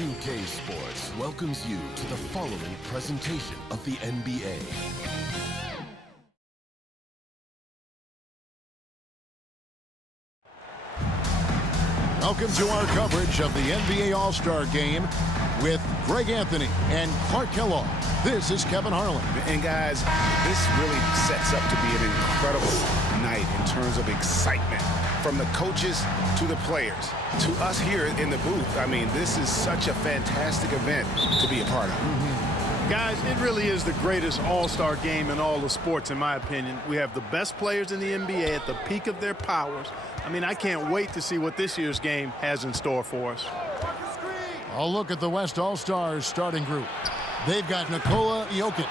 2K Sports welcomes you to the following presentation of the NBA. Welcome to our coverage of the NBA All-Star Game with Greg Anthony and Clark Kellogg. This is Kevin Harlan. And guys, this really sets up to be an incredible night in terms of excitement from the coaches to the players to us here in the booth. I mean, this is such a fantastic event to be a part of. Guys, it really is the greatest all-star game in all the sports, in my opinion. We have the best players in the NBA at the peak of their powers. I mean, I can't wait to see what this year's game has in store for us. I'll look at the West All-Stars starting group. They've got Nikola Jokic.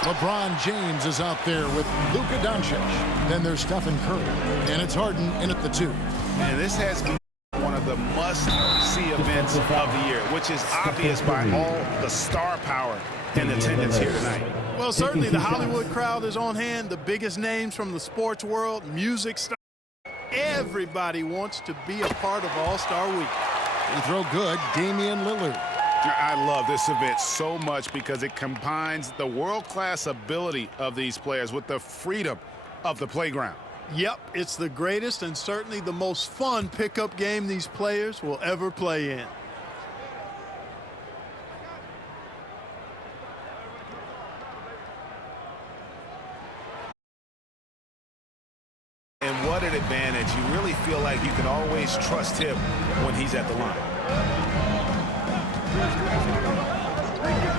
LeBron James is out there with Luka Doncic. Then there's Stephen Curry. And it's Harden in at the 2. And this has been one of the must-see events of the year, which is obvious by all the star power in attendance here tonight. Well, certainly the Hollywood crowd is on hand. The biggest names from the sports world, music stars. Everybody wants to be a part of All-Star Week. They throw good, Damian Lillard. I love this event so much because it combines the world-class ability of these players with the freedom of the playground. Yep, it's the greatest and certainly the most fun pickup game these players will ever play in. And what an advantage. You really feel like you can always trust him when he's at the line.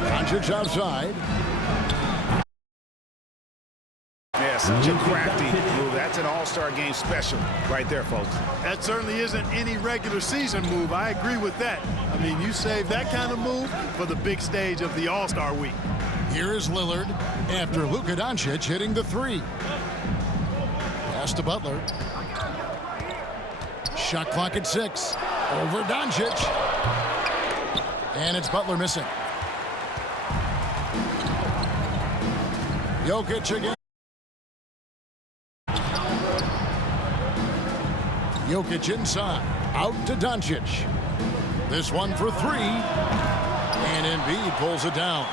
Doncic outside. Yeah, such a crafty move. That's an all-star game special right there, folks. That certainly isn't any regular season move. I agree with that. I mean, you save that kind of move for the big stage of the All-Star Week. Here is Lillard after Luka Doncic hitting the 3. Pass to Butler. Shot clock at 6. Over Doncic. And it's Butler missing. Jokic again. Jokic inside. Out to Doncic. This one for 3. And Embiid pulls it down.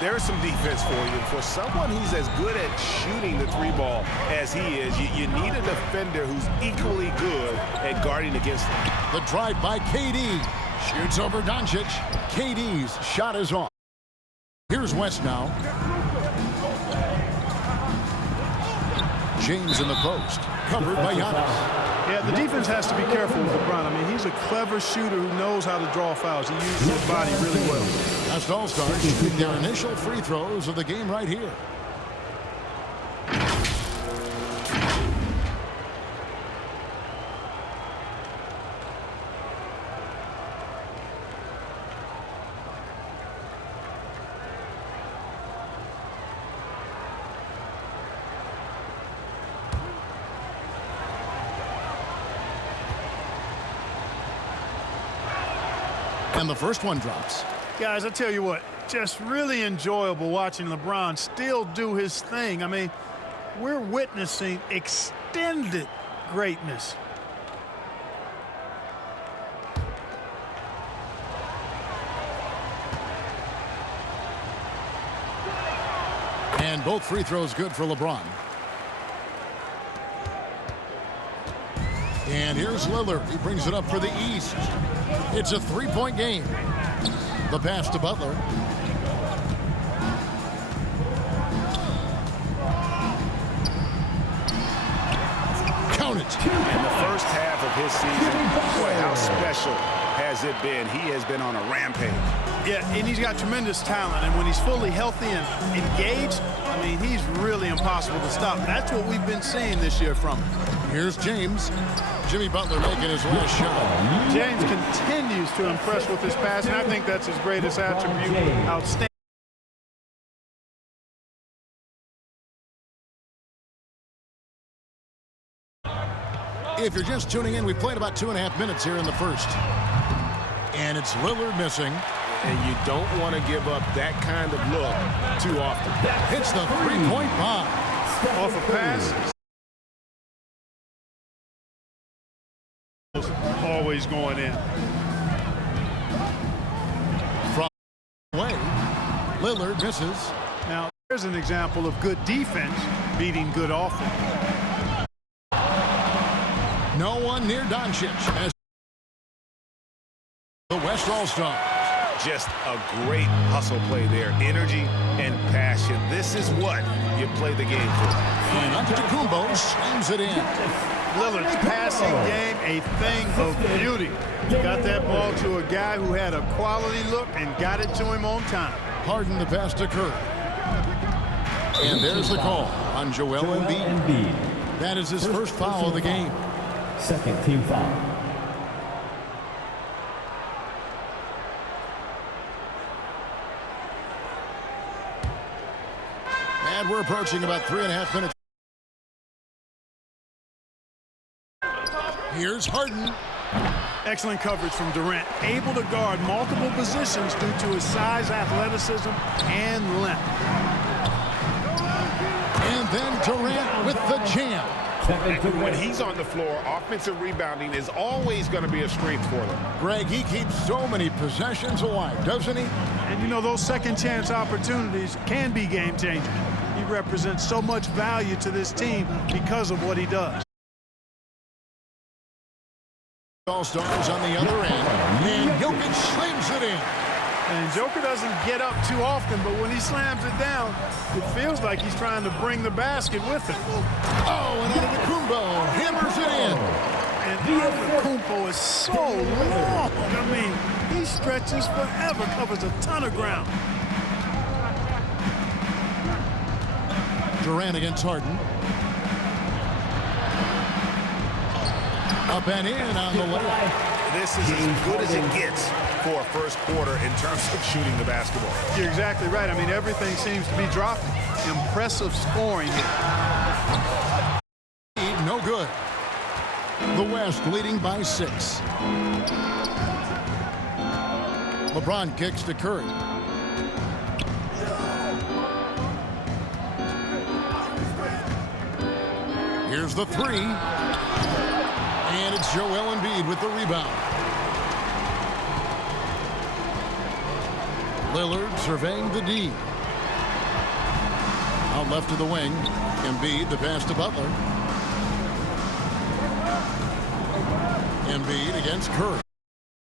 There's some defense for you. For someone who's as good at shooting the 3-ball as he is, you need a defender who's equally good at guarding against him. The drive by KD. Shoots over Doncic. KD's shot is off. Here's West now. James in the post. Covered by Giannis. Yeah, the defense has to be careful with LeBron. I mean, he's a clever shooter who knows how to draw fouls. He uses his body really well. Last All-Stars shooting their initial free throws of the game right here. And the first one drops. Guys, I tell you what, just really enjoyable watching LeBron still do his thing. I mean, we're witnessing extended greatness. And both free throws good for LeBron. And here's Lillard. He brings it up for the East. It's a 3-point game. The pass to Butler. Count it. In the first half of his season, boy, how special has it been? He has been on a rampage. Yeah, and he's got tremendous talent. And when he's fully healthy and engaged, I mean, he's really impossible to stop. That's what we've been seeing this year from him. Here's James. Jimmy Butler making his last shot. James continues to impress with his passing. I think that's his greatest attribute. Outstanding. If you're just tuning in, we played about 2.5 minutes here in the first. And it's Lillard missing. And you don't want to give up that kind of look too often. Hits the 3-point bomb. Off a pass. Always going in. Lillard misses. Now, there's an example of good defense beating good offense. No one near Doncic as the West All-Stars. Just a great hustle play there. Energy and passion. This is what you play the game for. And Antetokounmpo slams it in. Lillard's passing game, a thing of beauty. Got that ball to a guy who had a quality look and got it to him on time. Harden the pass to Curry. And there's the call on Joel Embiid. That is his first foul of the game. Second team foul. And we're approaching about 3.5 minutes. Here's Harden. Excellent coverage from Durant. Able to guard multiple positions due to his size, athleticism, and length. And then Durant with the jam. When he's on the floor, offensive rebounding is always going to be a strength for them. Greg, he keeps so many possessions alive, doesn't he? And you know, those second chance opportunities can be game changers. He represents so much value to this team because of what he does. All-Stars on the other end, and Jokic slams it in. And Joker doesn't get up too often, but when he slams it down, it feels like he's trying to bring the basket with him. Oh, and Antetokounmpo hammers it in. And Antetokounmpo is so long. I mean, he stretches forever, covers a ton of ground. Durant against Harden. Up and in on the layup. This is as good as it gets for a first quarter in terms of shooting the basketball. You're exactly right. I mean, everything seems to be dropping. Impressive scoring here. No good. The West leading by 6. LeBron kicks to Curry. Here's the 3. And it's Joel Embiid with the rebound. Lillard surveying the D. Out left to the wing. Embiid, the pass to Butler. Embiid against Curry.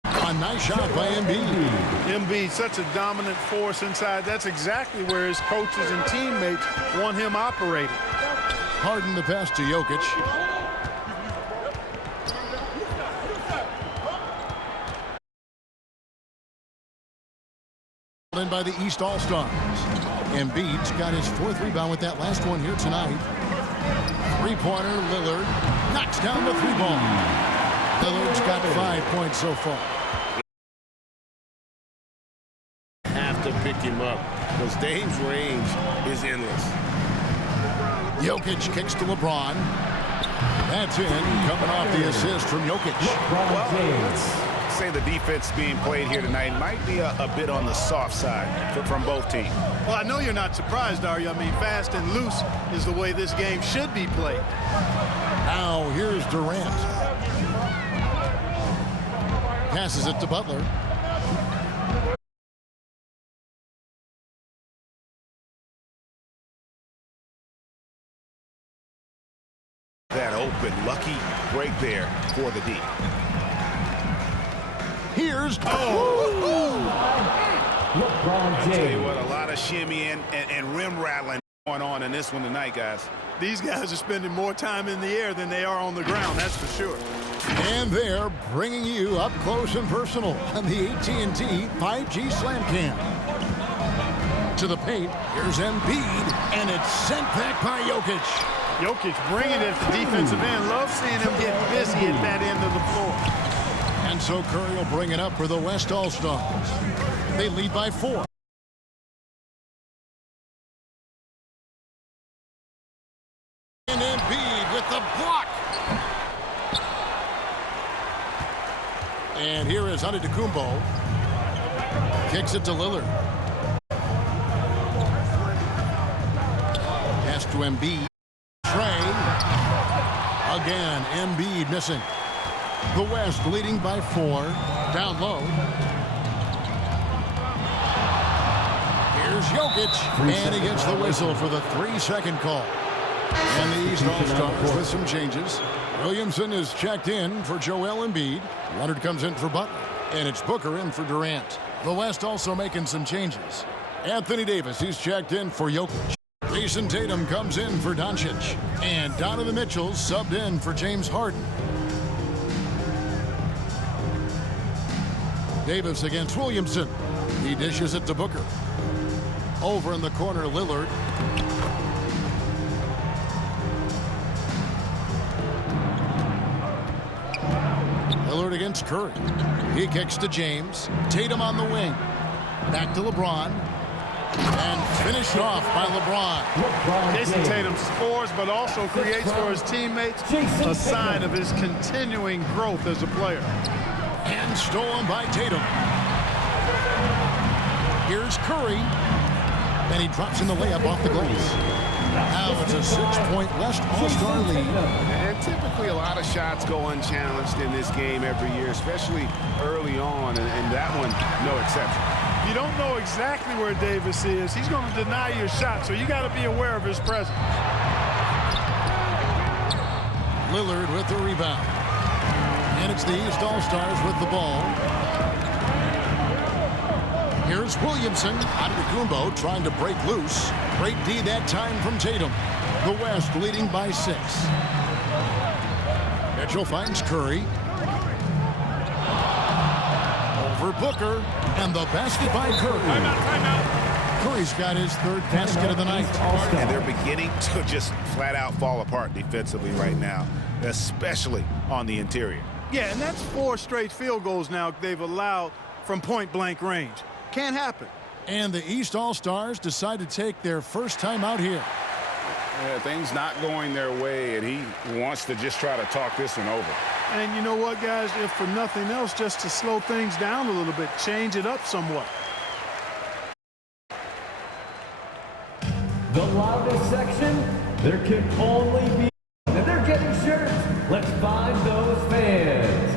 A nice shot by Embiid. Embiid, such a dominant force inside. That's exactly where his coaches and teammates want him operating. Harden the pass to Jokic. In by the East All-Stars. Embiid's got his 4th rebound with that last one here tonight. Three-pointer, Lillard knocks down the 3-ball. Lillard's got 5 points so far. Have to pick him up because Dame's range is endless. Jokic kicks to LeBron. That's in, coming off the assist from Jokic. Well, let's say the defense being played here tonight might be a bit on the soft side from both teams. Well, I know you're not surprised, are you? I mean, fast and loose is the way this game should be played. Now here's Durant. Passes it to Butler. That open, lucky break there for the D. Here's LeBron I tell you James. what, a lot of shimmy and rim rattling going on in this one tonight, guys. These guys are spending more time in the air than they are on the ground, that's for sure. And they're bringing you up close and personal on the AT&T 5G Slam Cam. To the paint, here's Embiid, and it's sent back by Jokic. Jokic bringing it at the defensive end. Love seeing him get busy at that end of the floor. And so Curry will bring it up for the West All-Stars. They lead by 4. And Embiid with the block. And here is Antetokounmpo. Kicks it to Lillard. Pass to Embiid. Trey. Again, Embiid missing. The West leading by 4. Down low. Here's Jokic, and he gets the whistle for the 3-second call. And the East All-Stars with some changes. Williamson is checked in for Joel Embiid. Leonard comes in for Butler. And it's Booker in for Durant. The West also making some changes. Anthony Davis, he's checked in for Jokic. Jason Tatum comes in for Doncic. And Donovan Mitchell subbed in for James Harden. Davis against Williamson. He dishes it to Booker. Over in the corner, Lillard. Lillard against Curry. He kicks to James. Tatum on the wing. Back to LeBron. And finished off by LeBron. Jason Tatum scores, but also creates for his teammates a sign of his continuing growth as a player. And stolen by Tatum. Here's Curry. And he drops in the layup off the glass. Now it's a 6-point West All-Star lead. And typically a lot of shots go unchallenged in this game every year, especially early on, and that one, no exception. You don't know exactly where Davis is. He's going to deny your shot, so you got to be aware of his presence. Lillard with the rebound. And it's the East All-Stars with the ball. Here's Williamson. Antetokounmpo trying to break loose. Great D that time from Tatum. The West leading by 6. Mitchell finds Curry. Over Booker. And the basket by Curry. Timeout. Curry's got his 3rd basket of the night. And they're beginning to just flat out fall apart defensively right now, especially on the interior. Yeah, and that's 4 straight field goals now they've allowed from point-blank range. Can't happen. And the East All-Stars decide to take their first time out here. Yeah, things not going their way, and he wants to just try to talk this one over. And you know what, guys? If for nothing else, just to slow things down a little bit, change it up somewhat. The loudest section, there can only be, and they're getting shirts. Let's find those fans.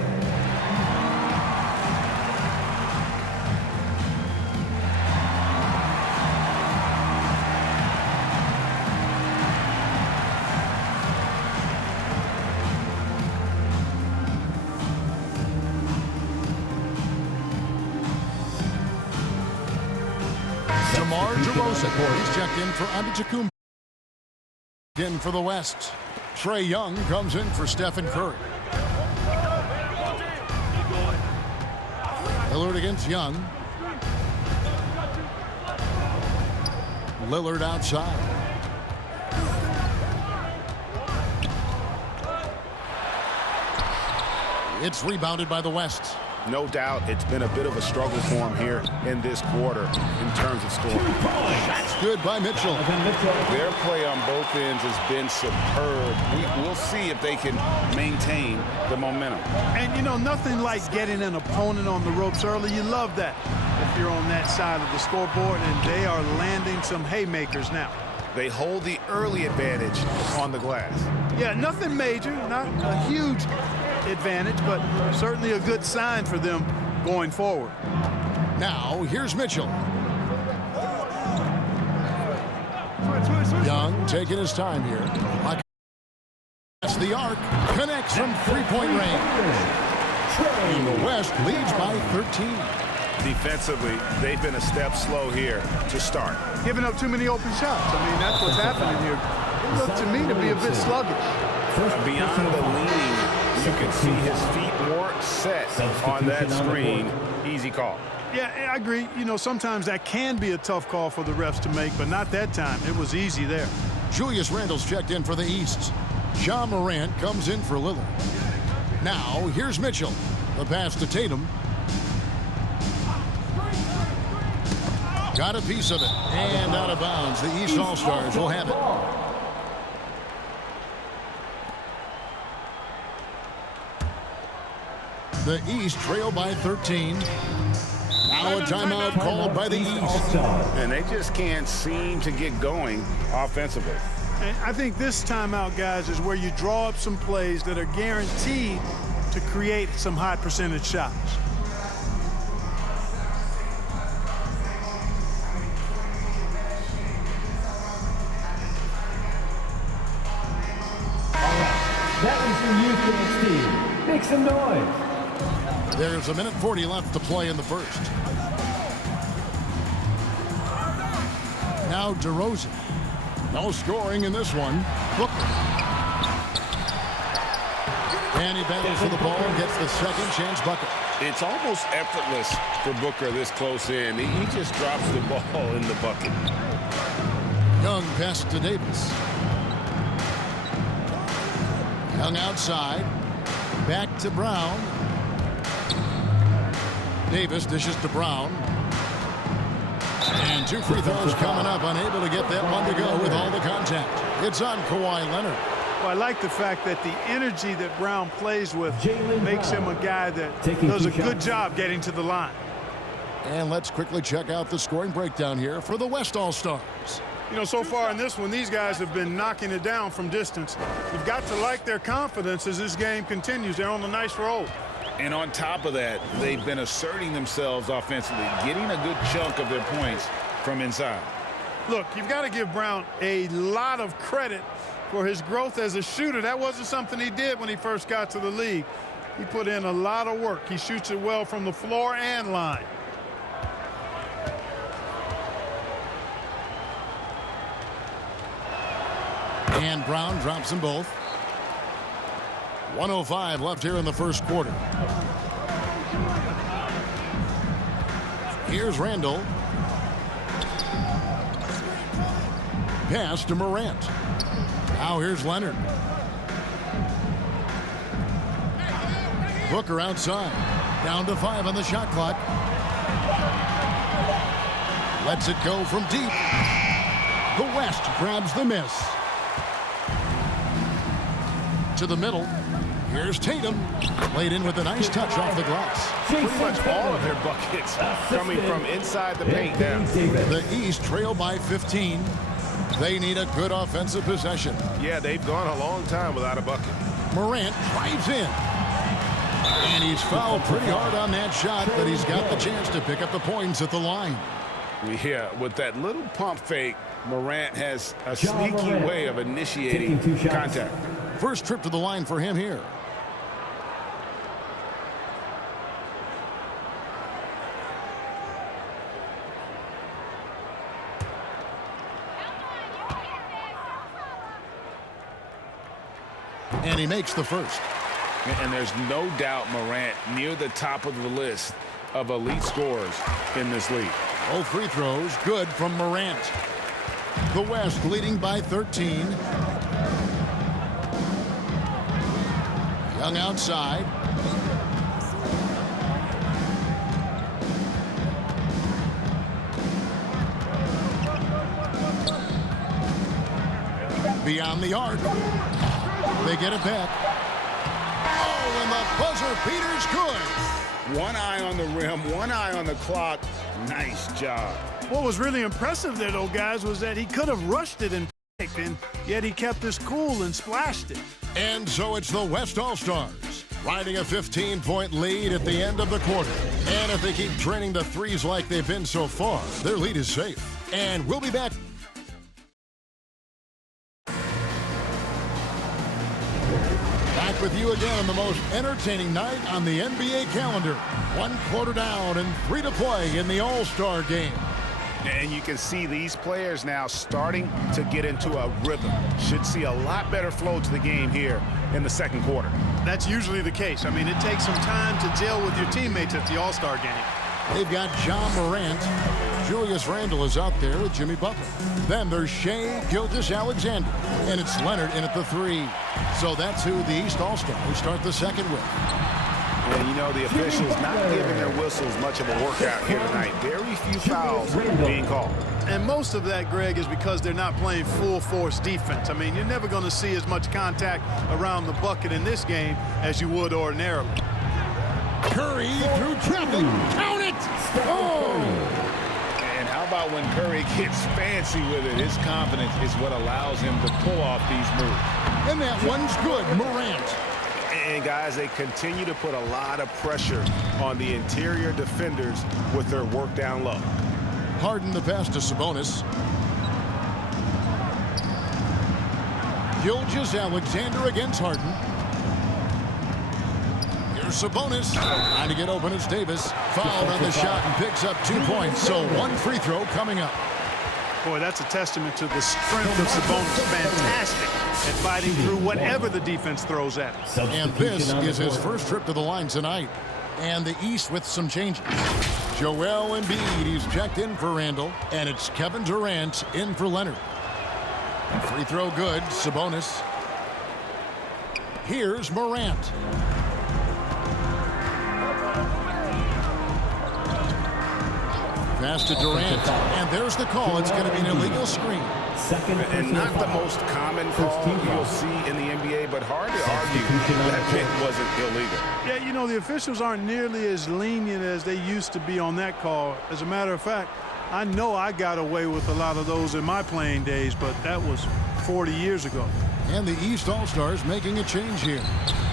DeMar DeRozan, he's checked in for Antetokounmpo. In for the West. Trae Young comes in for Stephen Curry. Lillard against Young. Lillard outside. It's rebounded by the West. No doubt it's been a bit of a struggle for him here in this quarter in terms of scoring. That's good by Mitchell. Their play on both ends has been superb. We'll see if they can maintain the momentum. And, you know, nothing like getting an opponent on the ropes early. You love that if you're on that side of the scoreboard, and they are landing some haymakers now. They hold the early advantage on the glass. Yeah, nothing major, not a huge advantage, but certainly a good sign for them going forward. Now, here's Mitchell. Young taking his time here. That's the arc. Connects from 3-point range. And the West leads by 13. Defensively, they've been a step slow here to start. Giving up too many open shots. I mean, that's what's happening here. It looked to me to be a bit sluggish. Beyond the leaning, you can see his feet more set on that screen. Easy call. Yeah, I agree. You know, sometimes that can be a tough call for the refs to make, but not that time. It was easy there. Julius Randle's checked in for the East. John Morant comes in for Lillard. Now, here's Mitchell. The pass to Tatum. Got a piece of it. And out of bounds. The East All-Stars will have it. The East trail by 13. Now a timeout called by the East. And they just can't seem to get going offensively. And I think this timeout, guys, is where you draw up some plays that are guaranteed to create some high percentage shots. Make some noise. There's a minute 40 left to play in the first. Now DeRozan. No scoring in this one. Booker. And he battles for the ball and gets the second chance bucket. It's almost effortless for Booker this close in. He just drops the ball in the bucket. Young pass to Davis. Young outside. Back to Brown. Davis dishes to Brown. And 2 free throws coming up. Unable to get that one to go with all the contact. It's on Kawhi Leonard. Well, I like the fact that the energy that Brown plays with makes him a guy that does a good job getting to the line. And let's quickly check out the scoring breakdown here for the West All-Stars. You know, so far in this one, these guys have been knocking it down from distance. You've got to like their confidence as this game continues. They're on a nice roll. And on top of that, they've been asserting themselves offensively, getting a good chunk of their points from inside. Look, you've got to give Brown a lot of credit for his growth as a shooter. That wasn't something he did when he first got to the league. He put in a lot of work. He shoots it well from the floor and line. And Brown drops them both. 1:05 left here in the first quarter. Here's Randall. Pass to Morant. Now here's Leonard. Booker outside. Down to 5 on the shot clock. Lets it go from deep. The West grabs the miss. To the middle. Here's Tatum. Played in with a nice touch off the glass. Pretty much all of their buckets coming from inside the paint now. The East trail by 15. They need a good offensive possession. Yeah, they've gone a long time without a bucket. Morant drives in. And he's fouled pretty hard on that shot, but he's got the chance to pick up the points at the line. Yeah, with that little pump fake, Morant has a sneaky way of initiating contact. First trip to the line for him here. And he makes the first. And there's no doubt Morant near the top of the list of elite scorers in this league. Both free throws good from Morant. The West leading by 13. Young outside. Beyond the arc. They get it back. Oh, and the buzzer beater's good. One eye on the rim, one eye on the clock. Nice job. What was really impressive there, though, guys, was that he could have rushed it and yet he kept his cool and splashed it. And so it's the West All-Stars riding a 15-point lead at the end of the quarter. And if they keep draining the threes like they've been so far, their lead is safe. And we'll be back. Back with you again on the most entertaining night on the NBA calendar. 1 quarter down and 3 to play in the All-Star game. And you can see these players now starting to get into a rhythm. Should see a lot better flow to the game here in the second quarter. That's usually the case. I mean, it takes some time to gel with your teammates at the All-Star game. They've got John Morant. Julius Randle is out there with Jimmy Butler. Then there's Shai Gilgeous-Alexander. And it's Leonard in at the 3. So that's who the East All-Stars start the second with. And you know, the officials not giving their whistles much of a workout here tonight. Very few fouls being called. And most of that, Greg, is because they're not playing full-force defense. I mean, you're never going to see as much contact around the bucket in this game as you would ordinarily. Curry through traffic. Count it! Oh! And how about when Curry gets fancy with it? His confidence is what allows him to pull off these moves. And that one's good, Morant. And guys, they continue to put a lot of pressure on the interior defenders with their work down low. Harden the pass to Sabonis. Gilgeous-Alexander against Harden. Here's Sabonis. Trying to get open as Davis. Fouled on the shot and picks up 2 points. So 1 free throw coming up. Boy, that's a testament to the strength of Sabonis. Fantastic at fighting through whatever the defense throws at him. And this is his first trip to the line tonight. And the East with some changes. Joel Embiid, he's checked in for Randall. And it's Kevin Durant in for Leonard. Free throw good, Sabonis. Here's Morant. Pass to Durant, and there's the call. It's going to be an illegal screen. And not the most common call you'll see in the NBA, but hard to argue that pick wasn't illegal. Yeah, you know, the officials aren't nearly as lenient as they used to be on that call. As a matter of fact, I know I got away with a lot of those in my playing days, but that was 40 years ago. And the East All-Stars making a change here.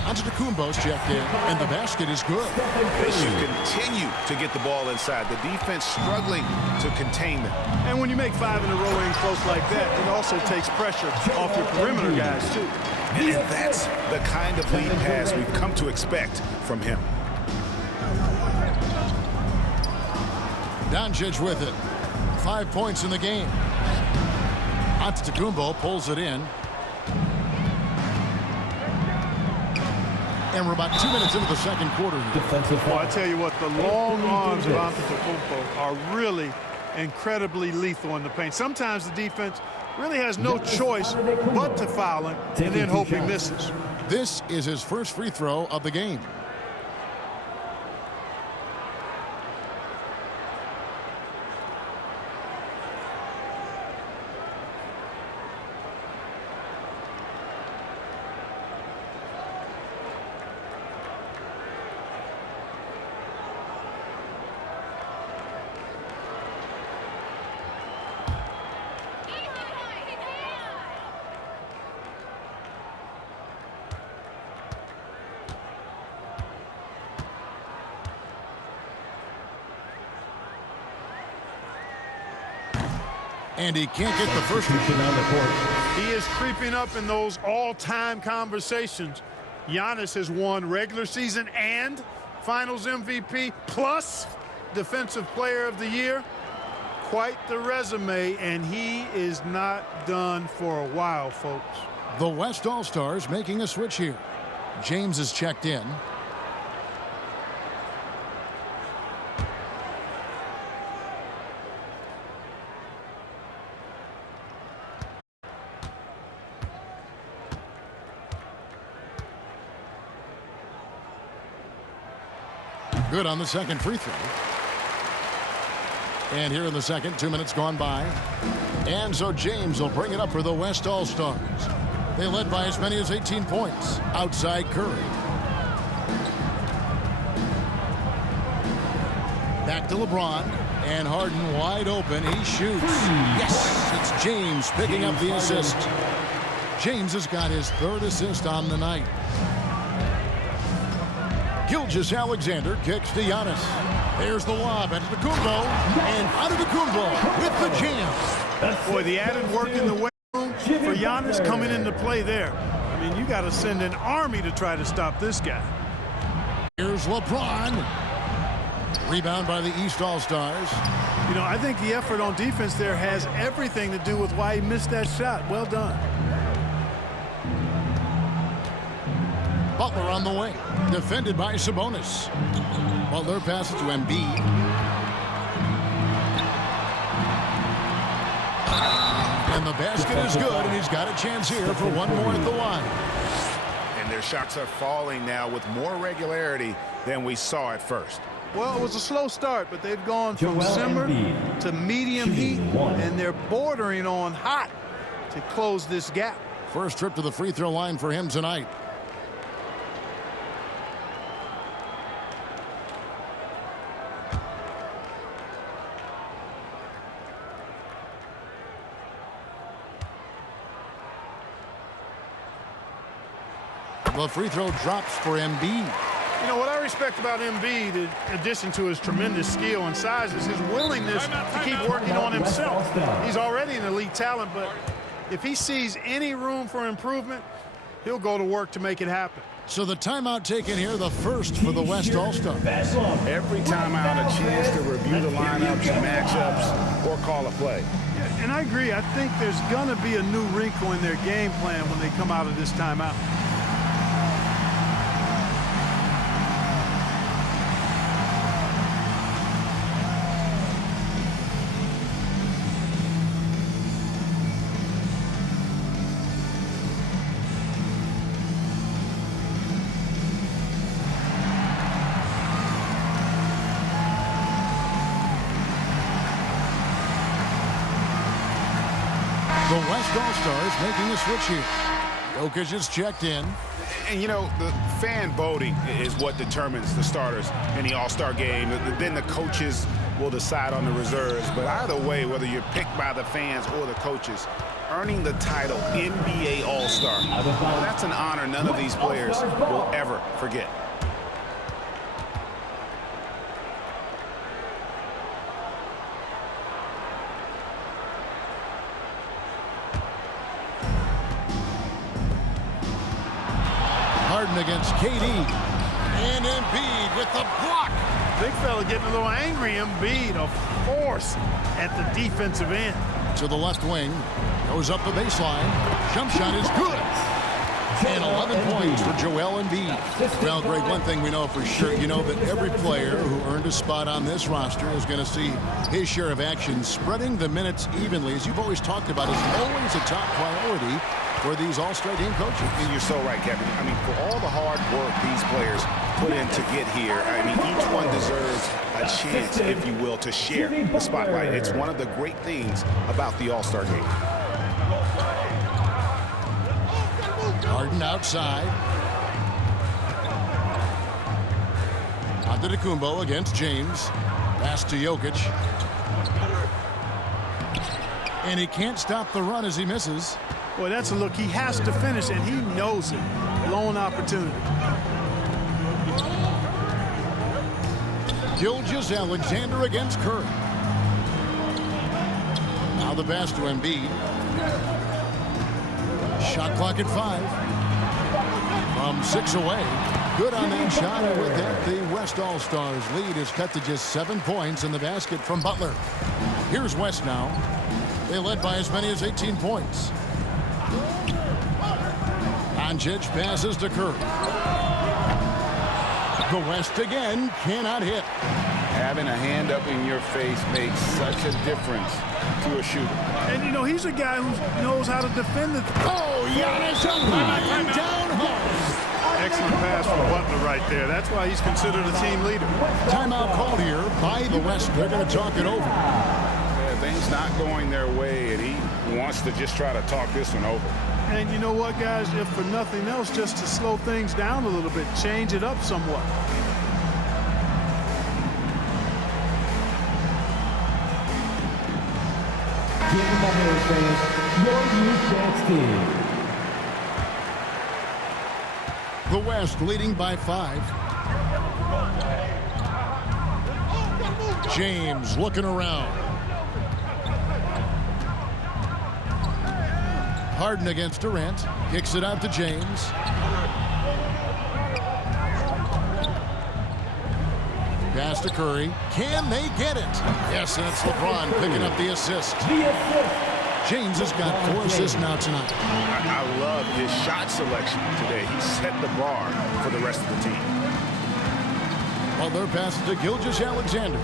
Antetokounmpo's checked in, and the basket is good. They should continue to get the ball inside. The defense struggling to contain them. And when you make 5 in a row in close like that, it also takes pressure off your perimeter guys, too. And that's the kind of lead pass we've come to expect from him. Doncic with it. 5 points in the game. Antetokounmpo pulls it in. And we're about 2 minutes into the second quarter here. Well, I tell you what, the long arms of Antetokounmpo are really incredibly lethal in the paint. Sometimes the defense really has no choice but to foul him and then hope he misses. This is his first free throw of the game. And he can't get the first one on the court. He is creeping up in those all-time conversations. Giannis has won regular season and Finals MVP plus Defensive Player of the Year. Quite the resume, and he is not done for a while, folks. The West All-Stars making a switch here. James is checked in. Good on the second free throw. And here in the second, 2 minutes gone by. And so James will bring it up for the West All-Stars. They led by as many as 18 points. Outside Curry. Back to LeBron. And Harden wide open. He shoots. Yes! It's James picking up the assist. James has got his 3rd assist on the night. Gilgeous-Alexander kicks to Giannis. There's the lob. Antetokounmpo. And Antetokounmpo with the jam. Boy, the added work in the weight room for Giannis coming into play there. I mean, you got to send an army to try to stop this guy. Here's LeBron. Rebound by the East All-Stars. You know, I think the effort on defense there has everything to do with why he missed that shot. Well done. Butler on the way. Defended by Sabonis. Butler passes to Embiid. And the basket is good, and he's got a chance here for one more at the line. And their shots are falling now with more regularity than we saw at first. Well, it was a slow start, but they've gone from simmer to medium heat, and they're bordering on hot to close this gap. First trip to the free throw line for him tonight. The free throw drops for Embiid. You know, what I respect about Embiid, in addition to his tremendous skill and size, is his willingness to keep working on himself. He's already an elite talent, but if he sees any room for improvement, he'll go to work to make it happen. So the timeout taken here, the first for the West All-Stars. Every timeout, a chance to review the lineups, matchups, or call a play. Yeah, and I agree. I think there's going to be a new wrinkle in their game plan when they come out of this timeout. The West All-Stars making a switch here. Jokic is checked in. And, you know, the fan voting is what determines the starters in the All-Star game. Then the coaches will decide on the reserves. But either way, whether you're picked by the fans or the coaches, earning the title NBA All-Star, well, that's an honor none of these players will ever forget. Harden against KD. And Embiid with the block. Big fella getting a little angry. Embiid, a force at the defensive end. To the left wing. Goes up the baseline. Jump shot is good. And 11 points for Joel Embiid. Well, Greg, one thing we know for sure, you know that every player who earned a spot on this roster is going to see his share of action. Spreading the minutes evenly, as you've always talked about, is always a top priority for these All-Star game coaches. And you're so right, Kevin. I mean, for all the hard work these players put in to get here, I mean, each one deserves a chance, if you will, to share the spotlight. It's one of the great things about the All-Star game. Harden outside. Antetokounmpo against James. Pass to Jokic. And he can't stop the run as he misses. Boy, that's a look he has to finish, and he knows it. Lone opportunity. Gilgeous-Alexander against Curry. Now the pass to Embiid. Shot clock at 5. From 6 away. Good on that shot, and with that, the West All-Stars lead is cut to just 7 points in the basket from Butler. Here's West now. They led by as many as 18 points. Doncic passes to Curry. The West again cannot hit. Having a hand up in your face makes such a difference to a shooter. And, you know, he's a guy who knows how to defend it. Oh, Giannis up down home. Excellent pass from Butler right there. That's why he's considered a team leader. Timeout called here by the West. They're going to talk it over. Yeah, things not going their way, and he wants to just try to talk this one over. And you know what, guys? If for nothing else, just to slow things down a little bit, change it up somewhat. The West leading by 5. James looking around. Harden against Durant. Kicks it out to James. Pass to Curry. Can they get it? Yes, and it's LeBron picking up the assist. James has got 4 assists now tonight. I love his shot selection today. He set the bar for the rest of the team. Butler passes to Gilgeous-Alexander.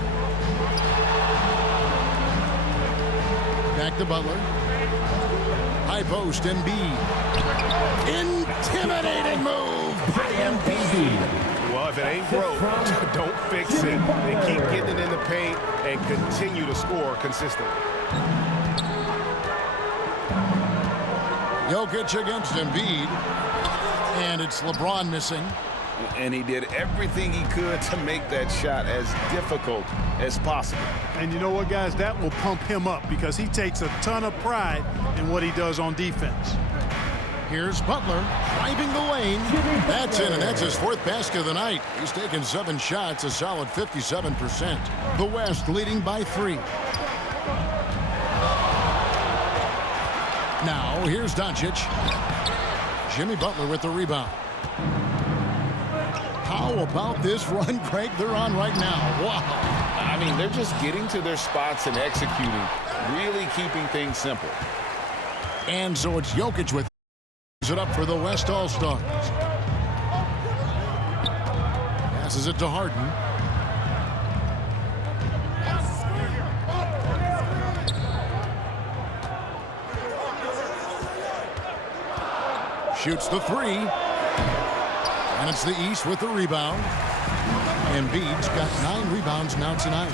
Back to Butler. High post, Embiid. Intimidating move by Embiid. Well, if it ain't broke, don't fix it. They keep getting it in the paint and continue to score consistently. Jokic against Embiid. And it's LeBron missing. And he did everything he could to make that shot as difficult as possible. And you know what, guys? That will pump him up because he takes a ton of pride in what he does on defense. Here's Butler driving the lane. That's in, and that's his 4th basket of the night. He's taken 7 shots, a solid 57%. The West leading by 3. Now, here's Doncic. Jimmy Butler with the rebound. know about this run, Craig, they're on right now? Wow. I mean, they're just getting to their spots and executing, really keeping things simple. And so it's Jokic with it up for the West All-Stars. Passes it to Harden. Shoots the three. And it's the East with the rebound. Embiid's got 9 rebounds now tonight.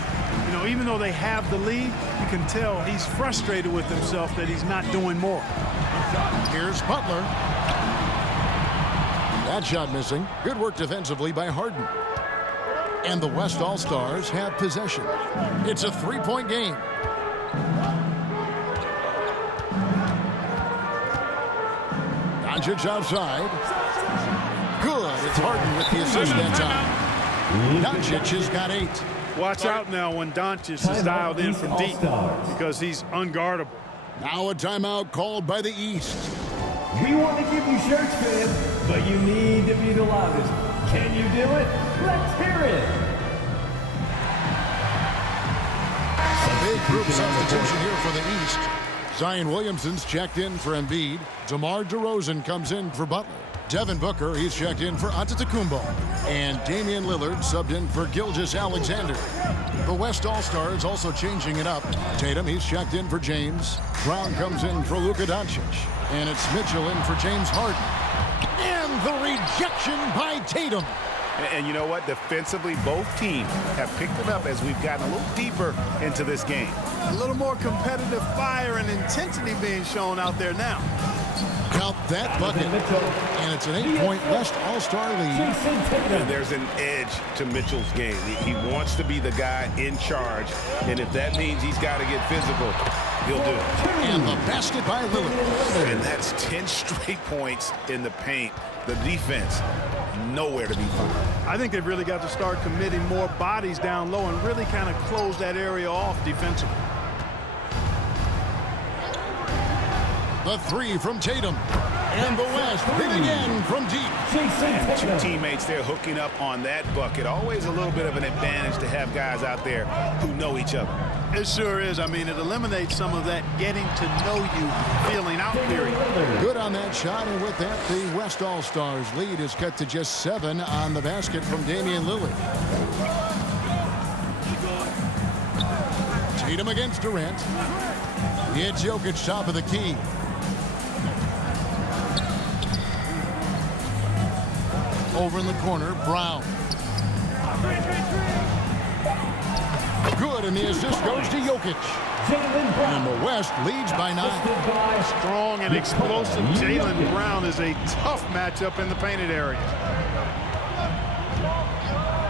You know, even though they have the lead, you can tell he's frustrated with himself that he's not doing more. Here's Butler. That shot missing. Good work defensively by Harden. And the West All-Stars have possession. It's a 3-point game. Doncic outside. Good. It's Harden with the assist that time. Doncic has got 8. Watch out now when Doncic is dialed in from deep because he's unguardable. Now a timeout called by the East. We want to give you shirts, fans, but you need to be the loudest. Can you do it? Let's hear it. A big group substitution here for the East. Zion Williamson's checked in for Embiid. DeMar DeRozan comes in for Butler. Devin Booker, he's checked in for Antetokounmpo. And Damian Lillard subbed in for Gilgeous-Alexander. The West All-Stars also changing it up. Tatum, he's checked in for James. Brown comes in for Luka Doncic. And it's Mitchell in for James Harden. And the rejection by Tatum. And you know what? Defensively, both teams have picked it up as we've gotten a little deeper into this game. A little more competitive fire and intensity being shown out there now. Count that bucket. And it's an 8-point West All-Star lead. And there's an edge to Mitchell's game. He wants to be the guy in charge. And if that means he's got to get physical, he'll do it. And the basket by Lillard. And that's 10 straight points in the paint. The defense, nowhere to be found. I think they've really got to start committing more bodies down low and really kind of close that area off defensively. The 3 from Tatum. And the West big again from deep. And 2 teammates there hooking up on that bucket. Always a little bit of an advantage to have guys out there who know each other. It sure is. I mean, it eliminates some of that getting to know you feeling out period. Good on that shot, and with that, the West All-Stars lead is cut to just 7 on the basket from Damian Lillard. Tatum against Durant. It's Jokic top of the key. Over in the corner, Brown. Good, and the assist goes to Jokic. And the West leads by 9. Strong and explosive Jaylen Brown is a tough matchup in the painted area.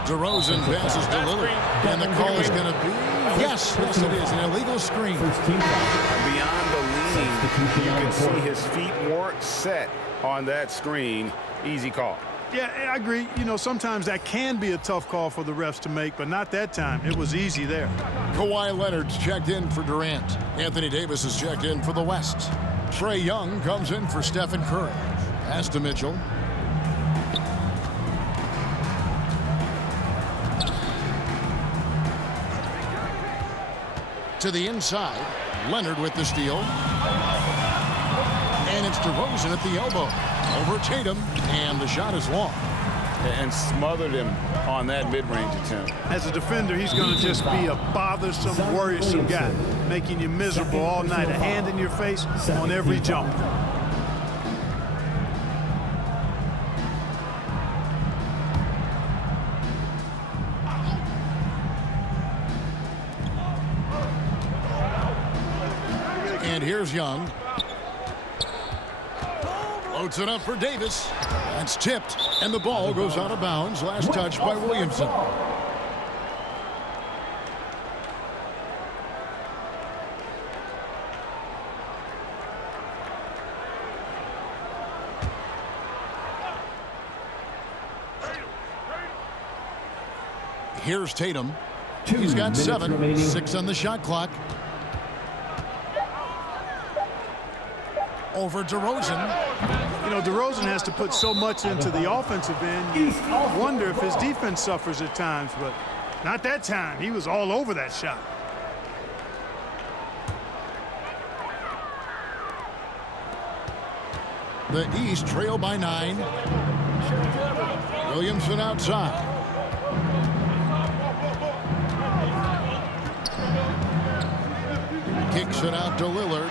DeRozan passes to Lillard. And the call is going to be, yes, it is, an illegal screen. Beyond the lean, you can see his feet weren't set on that screen. Easy call. Yeah, I agree. You know, sometimes that can be a tough call for the refs to make, but not that time. It was easy there. Kawhi Leonard's checked in for Durant. Anthony Davis is checked in for the West. Trae Young comes in for Stephen Curry. Pass to Mitchell. To the inside. Leonard with the steal. And it's DeRozan at the elbow. Over Tatum, and the shot is long. And smothered him on that mid-range attempt. As a defender, he's going to just be a bothersome, worrisome guy, making you miserable all night, a hand in your face on every jump. And here's Young. Floats it up for Davis. That's tipped, and the ball goes out of bounds. Last touch by Williamson. Here's Tatum. He's got 7, 6 on the shot clock. Over DeRozan. You know, DeRozan has to put so much into the offensive end. You wonder if his defense suffers at times, but not that time. He was all over that shot. The East trail by 9. Williamson outside. Kicks it out to Lillard.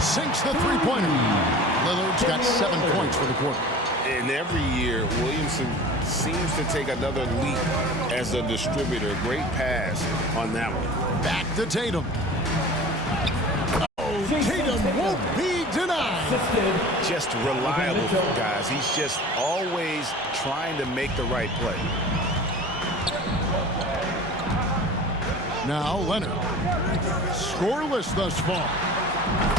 Sinks the three-pointer. Lillard's got 7 points for the quarter. And every year, Williamson seems to take another leap as a distributor. Great pass on that one. Back to Tatum. Oh, Tatum won't be denied. Just reliable, guys. He's just always trying to make the right play. Now Leonard. Scoreless thus far.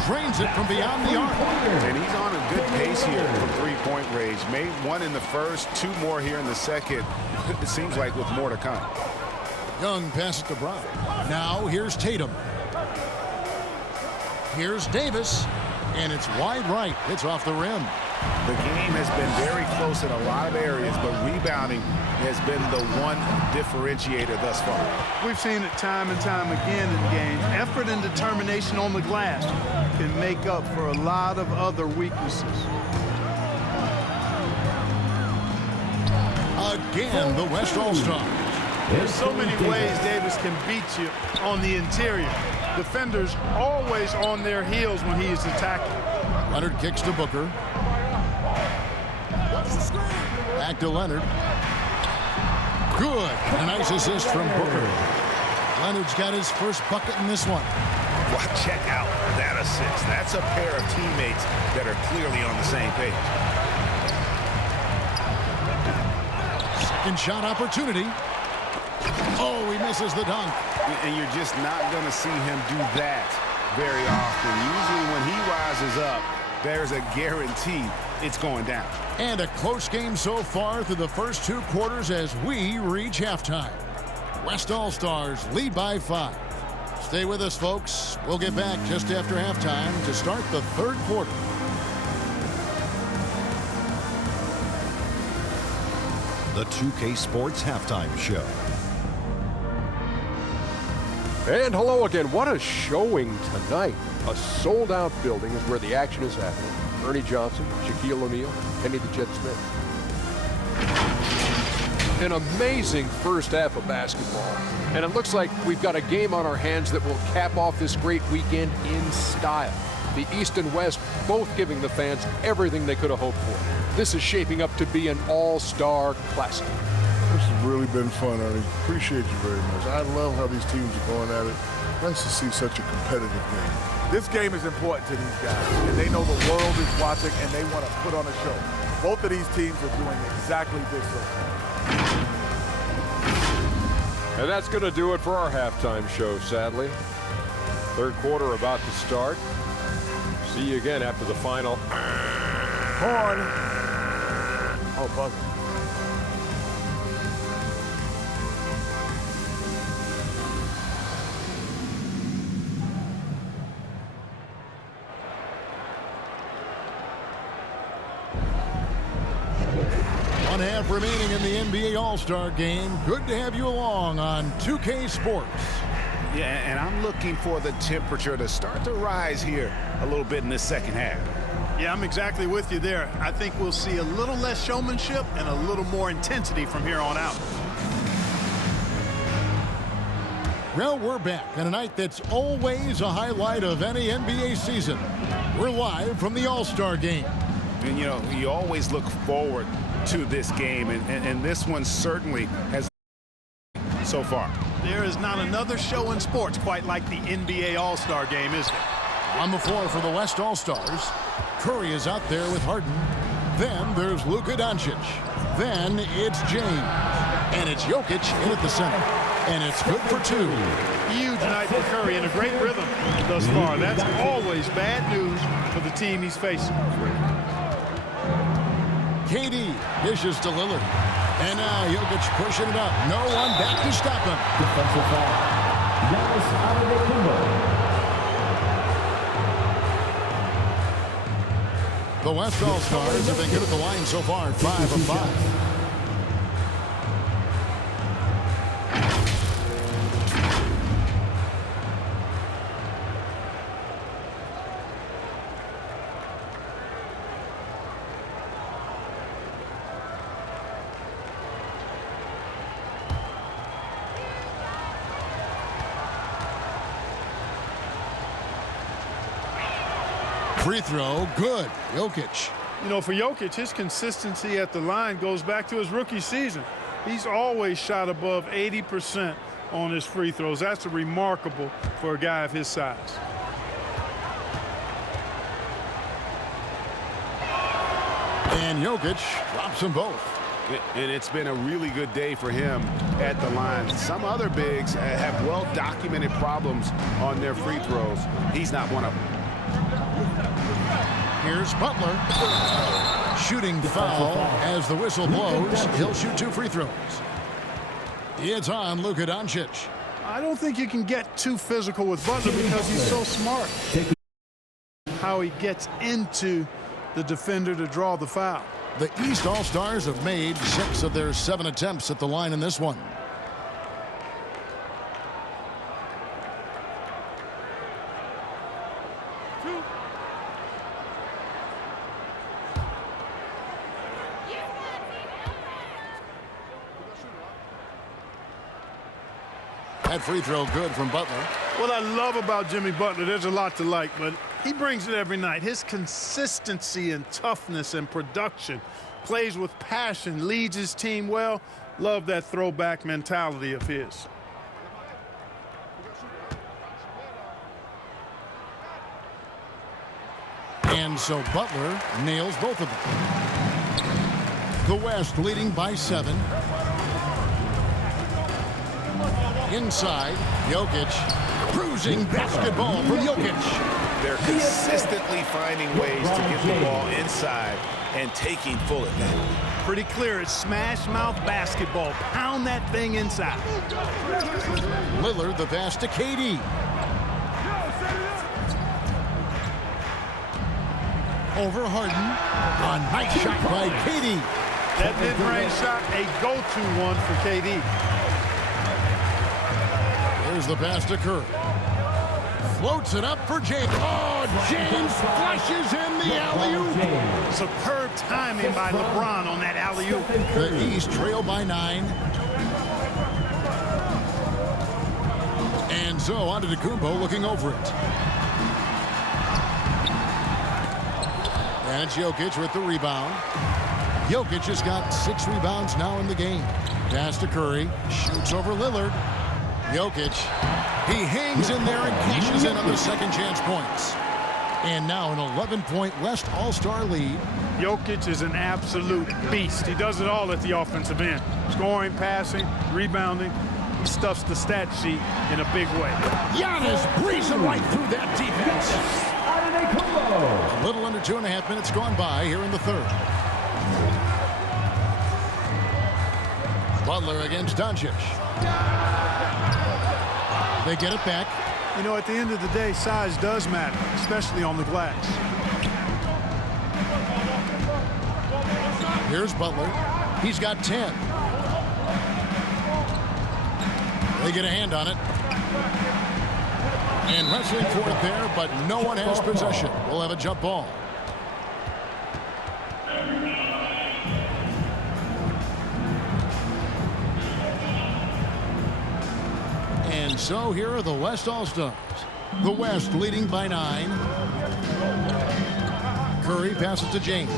Drains it from beyond the arc. And he's on a good pace here from three-point range. Made one in the first, 2 more here in the second. It seems like with more to come. Young passes to Brown. Now here's Tatum. Here's Davis. And it's wide right. It's off the rim. The game has been very close in a lot of areas, but rebounding has been the one differentiator thus far. We've seen it time and time again in games. Effort and determination on the glass can make up for a lot of other weaknesses. Again, the West All-Stars. There's so many ways Davis can beat you on the interior. Defenders always on their heels when he is attacking. Leonard kicks to Booker. Back to Leonard. Good. A nice assist from Booker. Leonard's got his first bucket in this one. Well, check out that assist. That's a pair of teammates that are clearly on the same page. Second shot opportunity. Oh, he misses the dunk. And you're just not going to see him do that very often. Usually when he rises up, there's a guarantee it's going down. And a close game so far through the first 2 quarters as we reach halftime. West All-Stars lead by 5. Stay with us, folks. We'll get back just after halftime to start the 3rd quarter. The 2K Sports Halftime Show. And hello again. What a showing tonight. A sold-out building is where the action is happening. Ernie Johnson, Shaquille O'Neal, Kenny the Jet Smith. An amazing first half of basketball. And it looks like we've got a game on our hands that will cap off this great weekend in style. The East and West both giving the fans everything they could have hoped for. This is shaping up to be an all-star classic. This has really been fun, Ernie. Appreciate you very much. I love how these teams are going at it. Nice to see such a competitive game. This game is important to these guys, and they know the world is watching, and they want to put on a show. Both of these teams are doing exactly this so far. And that's going to do it for our halftime show, sadly. 3rd quarter about to start. See you again after the final. Horn. Oh, buzzer. One half remaining in the NBA All-Star Game. Good to have you along on 2K Sports. Yeah, and I'm looking for the temperature to start to rise here a little bit in this second half. Yeah, I'm exactly with you there. I think we'll see a little less showmanship and a little more intensity from here on out. Well, we're back on a night that's always a highlight of any NBA season. We're live from the All-Star Game. And, you know, you always look forward to this game, and this one certainly has so far. There is not another show in sports quite like the NBA All-Star Game, is there? On the floor for the West All-Stars, Curry is out there with Harden. Then there's Luka Doncic. Then it's James. And it's Jokic in at the center. And it's good for 2. Huge night for Curry and a great rhythm thus far. That's always bad news for the team he's facing. KD dishes to Lillard. And now Jokic pushing it up. No one back to stop him. Defensive foul. Giannis Antetokounmpo. The West All-Stars have been good at the line so far, 5 of 5. Free throw, good. Jokic. You know, for Jokic, his consistency at the line goes back to his rookie season. He's always shot above 80% on his free throws. That's remarkable for a guy of his size. And Jokic drops them both. And it's been a really good day for him at the line. Some other bigs have well-documented problems on their free throws. He's not one of them. Here's Butler. Shooting foul as the whistle blows. He'll shoot 2 free throws. It's on Luka Doncic. I don't think you can get too physical with Butler because he's so smart. How he gets into the defender to draw the foul. The East All-Stars have made 6 of their 7 attempts at the line in this one. That free throw good from Butler. What I love about Jimmy Butler, there's a lot to like, but he brings it every night. His consistency and toughness and production, plays with passion, leads his team well. Love that throwback mentality of his. And so Butler nails both of them. The West leading by 7. Inside, Jokic. Cruising basketball from Jokic. They're consistently finding ways to get the ball inside and taking full advantage. Pretty clear, it's smash mouth basketball. Pound that thing inside. Lillard the pass to KD. Over Harden. A nice shot by KD. That mid-range shot, a go-to one for KD. There's the pass to Curry. Floats it up for James. Oh, James flushes in the alley-oop. Superb timing by LeBron on that alley-oop. The East trail by 9. And so on to Antetokounmpo looking over it. And it's Jokic with the rebound. Jokic has got 6 rebounds now in the game. Pass to Curry. Shoots over Lillard. Jokic, he hangs in there and cashes in on the second chance points. And now an 11-point West All-Star lead. Jokic is an absolute beast. He does it all at the offensive end. Scoring, passing, rebounding. He stuffs the stat sheet in a big way. Giannis breezing right through that defense. A little under 2.5 minutes gone by here in the third. Butler against Doncic. They get it back. You know, at the end of the day, size does matter, especially on the glass. Here's Butler. He's got 10. They get a hand on it. And wrestling for it there, but no one has possession. We'll have a jump ball. And so here are the West All-Stars. The West leading by 9. Curry passes to James.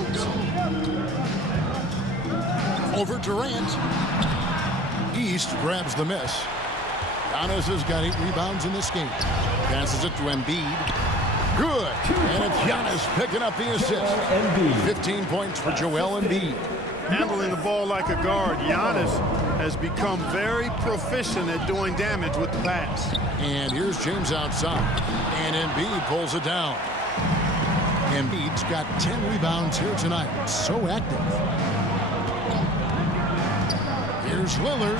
Over Durant. East grabs the miss. Giannis has got 8 rebounds in this game. Passes it to Embiid. Good. And it's Giannis picking up the assist. 15 points for Joel Embiid. Handling the ball like a guard, Giannis has become very proficient at doing damage with the pass. And here's James outside. And Embiid pulls it down. Embiid's got 10 rebounds here tonight. So active. Here's Lillard.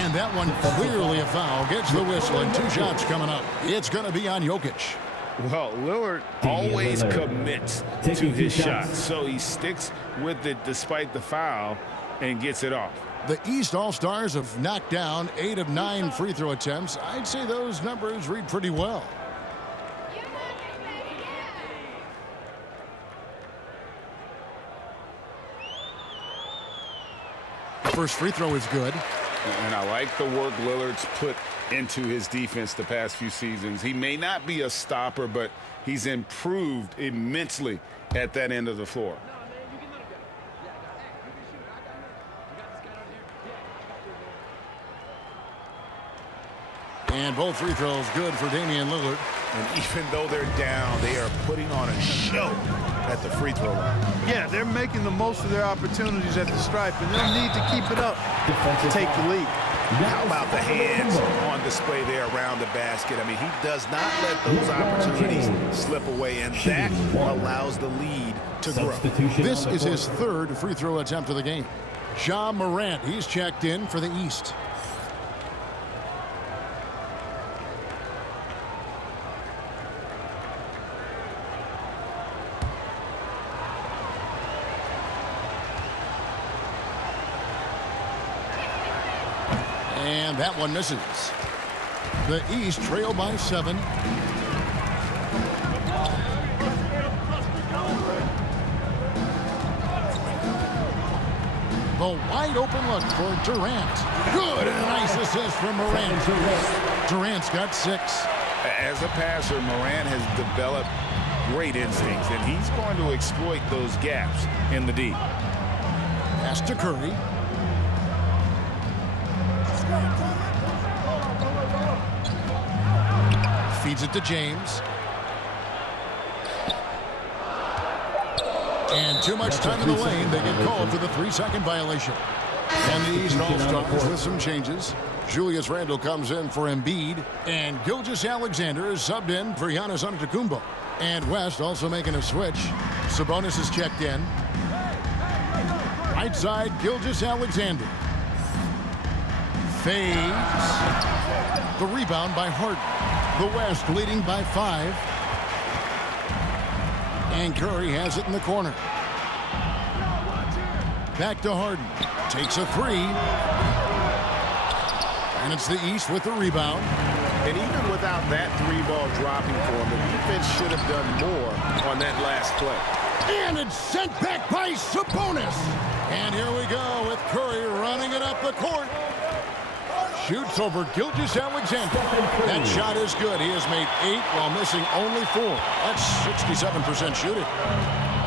And that one clearly a foul. Gets the whistle and 2 shots coming up. It's going to be on Jokic. Well, Lillard always commits to his shot, so he sticks with it despite the foul and gets it off. The East All-Stars have knocked down 8 of 9 free throw attempts. I'd say those numbers read pretty well. The first free throw is good. And I like the work Lillard's put into his defense the past few seasons. He may not be a stopper, but he's improved immensely at that end of the floor. And both free throws good for Damian Lillard. And even though they're down, they are putting on a show at the free throw line. Yeah, they're making the most of their opportunities at the stripe, and they'll need to keep it up to take the lead. How about the hands on display there around the basket? I mean, he does not let those opportunities slip away, and that allows the lead to grow. This is his third free throw attempt of the game. Ja Morant, he's checked in for the East. And that one misses. The East trail by 7. The wide open look for Durant. Good, and a nice assist from Morant. Durant's got 6. As a passer, Morant has developed great instincts, and he's going to exploit those gaps in the D. Pass to Curry. Feeds it to James. And too much time in the lane. They get called for the 3-second violation. And the East All-Stars with some changes. Julius Randle comes in for Embiid. And Gilgeous-Alexander is subbed in for Giannis Antetokounmpo. And West also making a switch. Sabonis is checked in. Right side, Gilgeous-Alexander. Fades. The rebound by Harden. The West leading by 5. And Curry has it in the corner. Back to Harden. Takes a 3. And it's the East with the rebound. And even without that 3-ball dropping for him, the defense should have done more on that last play. And it's sent back by Sabonis. And here we go with Curry running it up the court. Shoots over Gilgeous-Alexander. That shot is good. He has made 8 while missing only 4. That's 67% shooting.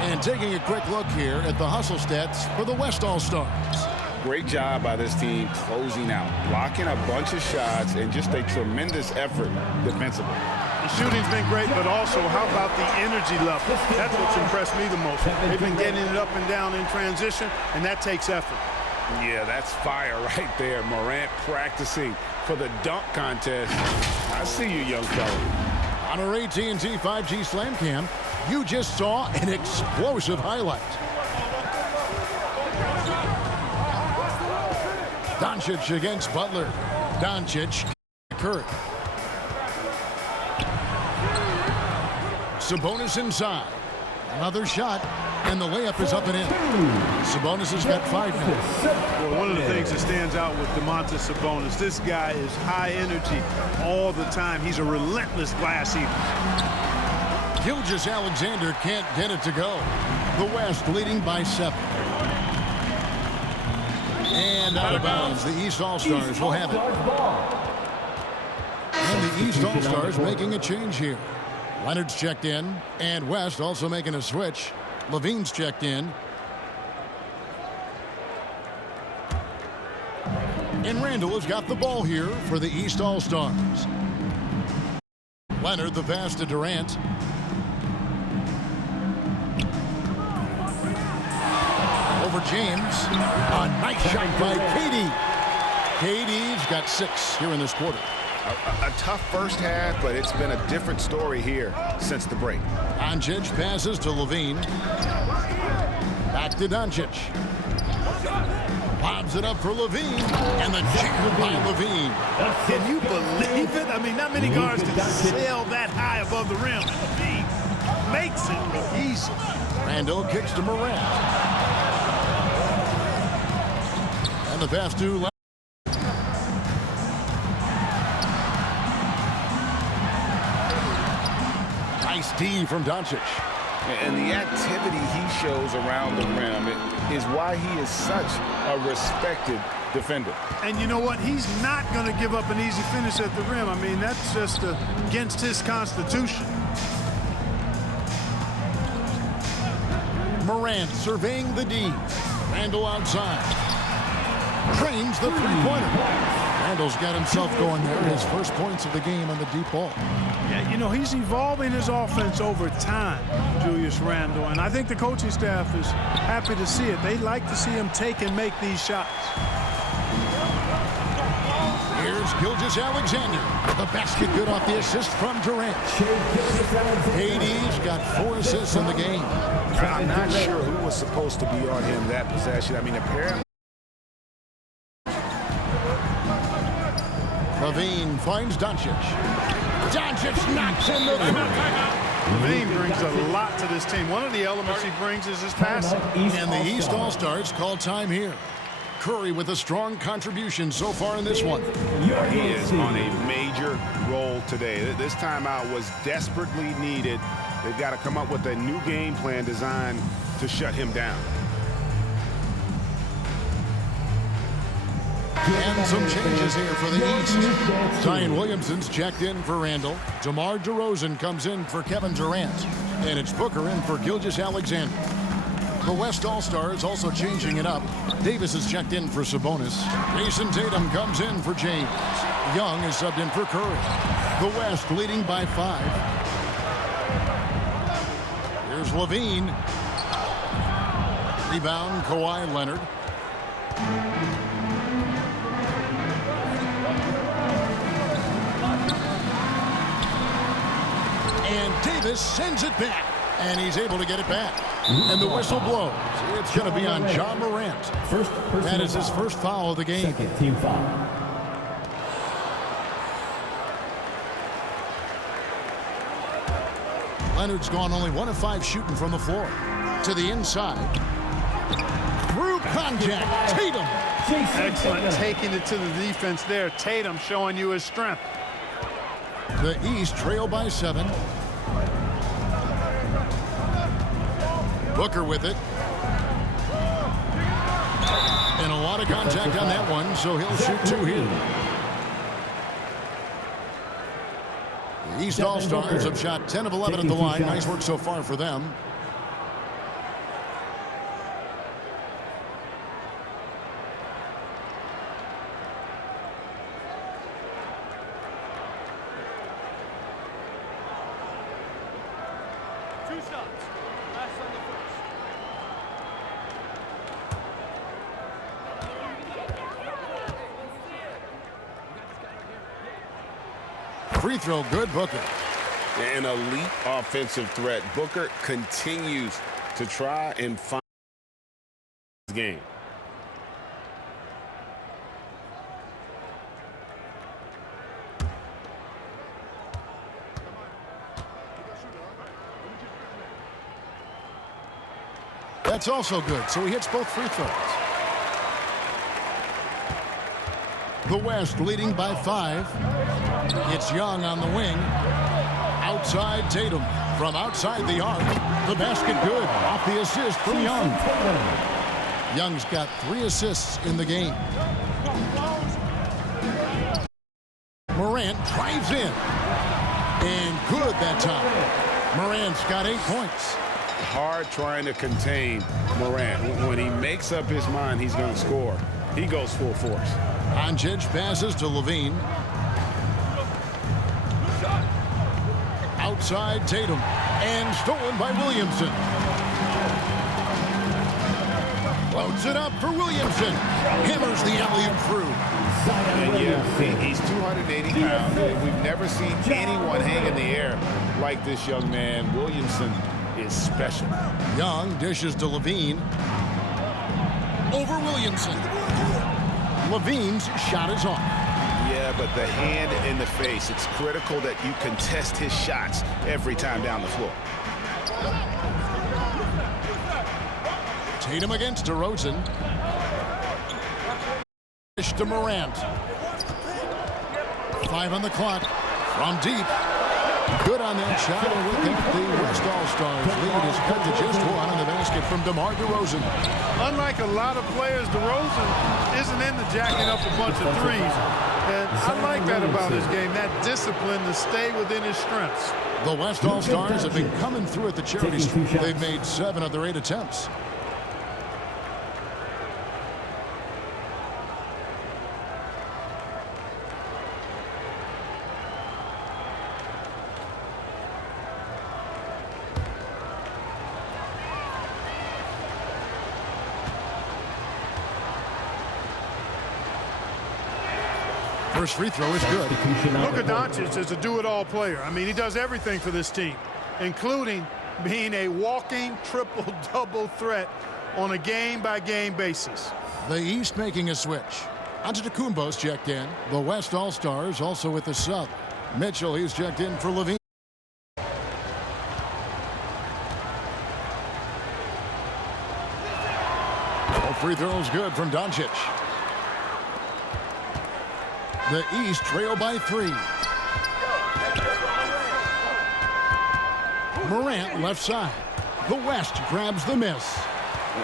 And taking a quick look here at the hustle stats for the West All-Stars. Great job by this team closing out, blocking a bunch of shots, and just a tremendous effort defensively. The shooting's been great, but also how about the energy level? That's what's impressed me the most. They've been getting it up and down in transition, and that takes effort. Yeah, that's fire right there. Morant practicing for the dunk contest. I see you, young fella. On our AT&T 5G Slam Cam, you just saw an explosive highlight. Doncic against Butler. Doncic, Curry. Sabonis inside. Another shot, and the layup is up and in. Sabonis has got 5 now. Well, one of the things that stands out with Domantas Sabonis, this guy is high energy all the time. He's a relentless glass eater. Gilgeous-Alexander can't get it to go. The West leading by 7. And out of bounds, the East All-Stars will have it. And the East All-Stars making a change here. Leonard's checked in, and West also making a switch. Levine's checked in. And Randle has got the ball here for the East All-Stars. Leonard, the pass to Durant. Over James. A nice shot by KD. KD's got 6 here in this quarter. A tough first half, but it's been a different story here since the break. Doncic passes to Levine. Back to Doncic. Lobs it up for Levine, and the jam by Levine. Can you believe it? I mean, not many guards can sail that high above the rim. Levine makes it look easy. Randall kicks to Morant. And the pass to nice D from Doncic. And the activity he shows around the rim is why he is such a respected defender. And you know what? He's not going to give up an easy finish at the rim. I mean, that's just against his constitution. Morant surveying the D. Randall outside. Trains the three-pointer. Randall's got himself going there. His first points of the game on the deep ball. Yeah, you know, he's evolving his offense over time, Julius Randle. And I think the coaching staff is happy to see it. They like to see him take and make these shots. Here's Gilgeous-Alexander. The basket good off the assist from Durant. KD's got 4 assists in the game. I'm not sure who was supposed to be on him that possession. I mean, apparently. Levine finds Doncic. Doncic knocks in the three. Levine brings a lot to this team. One of the elements he brings is his passing. And the East All-Stars call time here. Curry with a strong contribution so far in this one. He is on a major role today. This timeout was desperately needed. They've got to come up with a new game plan designed to shut him down. And some changes here for the East. Zion Williamson's checked in for Randall. DeMar DeRozan comes in for Kevin Durant. And it's Booker in for Gilgeous-Alexander. The West All-Stars also changing it up. Davis is checked in for Sabonis. Jason Tatum comes in for James. Young is subbed in for Curry. The West leading by 5. Here's Levine. Rebound, Kawhi Leonard. And Davis sends it back. And he's able to get it back. And the whistle blows. It's going to be on John Morant. That is his first foul of the game. Second team foul. Leonard's gone only 1 of 5 shooting from the floor. To the inside. Through contact. Tatum. Excellent. Taking it to the defense there. Tatum showing you his strength. The East trail by 7. Booker with it. And a lot of contact on that one, so he'll shoot 2 here. The East All-Stars have shot 10 of 11 at the line. Nice work so far for them. Free throw good, Booker. An elite offensive threat. Booker continues to try and find the game. That's also good, so he hits both free throws. The West leading by 5. It's Young on the wing. Outside Tatum. From outside the arc. The basket good. Off the assist from Young. Young's got 3 assists in the game. Morant drives in. And good that time. Morant's got 8 points. Hard trying to contain Morant. When he makes up his mind he's going to score, he goes full force. Doncic passes to Levine. Outside Tatum. And stolen by Williamson. Loads it up for Williamson. Hammers the alley-oop through. And yeah, he's 280 pounds. We've never seen anyone hang in the air like this young man. Williamson is special. Young dishes to Levine. over Williamson. Levine's shot is off. Yeah, but the hand in the face, it's critical that you contest his shots every time down the floor. Tatum against DeRozan. To Morant. 5 on the clock. From deep. Good on that shot, and with that, the West All-Stars lead is cut to just 1 on the basket from DeMar DeRozan. Unlike a lot of players, DeRozan isn't into jacking up a bunch of threes. And I like that about his game, that discipline to stay within his strengths. The West All-Stars have been coming through at the charity stripe. They've made 7 of their 8 attempts. First free throw is good. Luka Doncic is a do-it-all player. I mean, he does everything for this team, including being a walking triple-double threat on a game-by-game basis. The East making a switch. Antetokounmpo's checked in. The West All-Stars also with the sub. Mitchell, he's checked in for Levine. All free throws good from Doncic. The East trail by 3. Morant left side. The West grabs the miss.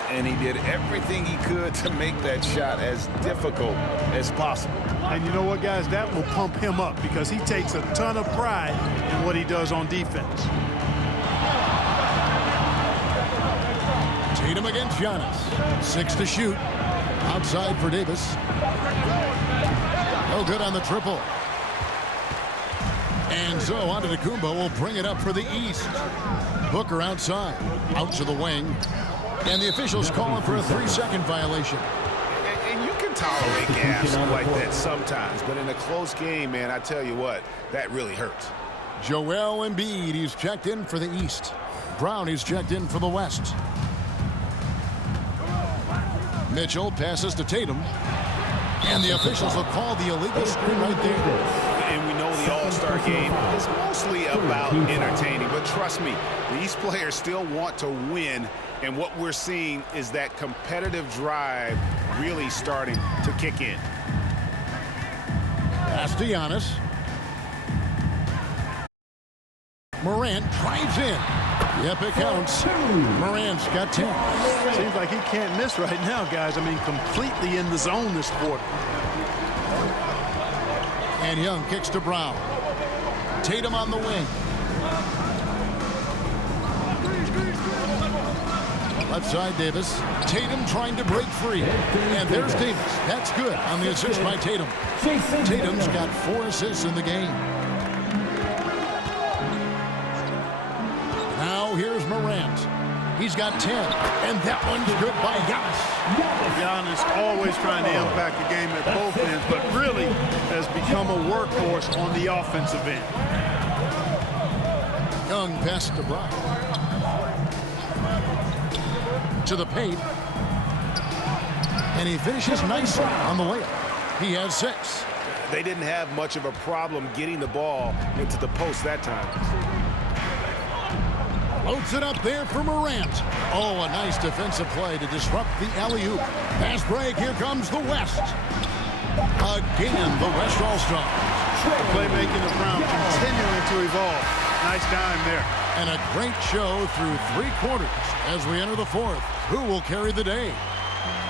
And he did everything he could to make that shot as difficult as possible. And you know what, guys? That will pump him up because he takes a ton of pride in what he does on defense. Tatum against Giannis. 6 to shoot. Outside for Davis. No good on the triple. And so Antetokounmpo will bring it up for the East. Booker outside. Out to the wing. And the officials calling for a 3-second violation. And you can tolerate gaps like that sometimes, but in a close game, man, I tell you what, that really hurts. Joel Embiid, he's checked in for the East. Brown, he's checked in for the West. Mitchell passes to Tatum. And the officials will call the illegal screen right there. And we know the All-Star game is mostly about entertaining, but trust me, these players still want to win, and what we're seeing is that competitive drive really starting to kick in. Pass to Giannis. Morant drives in. Yep, it counts. Morant's got 10. Seems like he can't miss right now, guys. I mean, completely in the zone this quarter. And Young kicks to Brown. Tatum on the wing. Left side, Davis. Tatum trying to break free. And there's Davis. That's good on the assist by Tatum. Tatum's got 4 assists in the game. Now here's Morant. He's got 10. And that one's good by Giannis. Giannis always trying to impact the game at both ends, but really has become a workhorse on the offensive end. Young pass to Brown. To the paint. And he finishes nicely on the layup. He has 6. They didn't have much of a problem getting the ball into the post that time. Loads it up there for Morant. Oh, a nice defensive play to disrupt the alley-oop. Pass break, here comes the West. Again, the West All-Stars. The playmaking of Brown continuing to evolve. Nice dime there. And a great show through 3 quarters as we enter the 4th. Who will carry the day?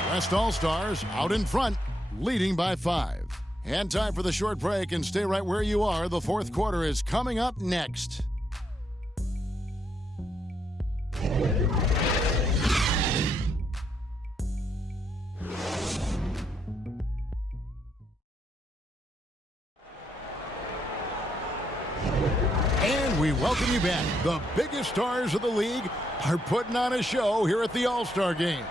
West All-Stars out in front, leading by 5. And time for the short break, and stay right where you are. The 4th quarter is coming up next. And we welcome you back. The biggest stars of the league are putting on a show here at the All-Star Game.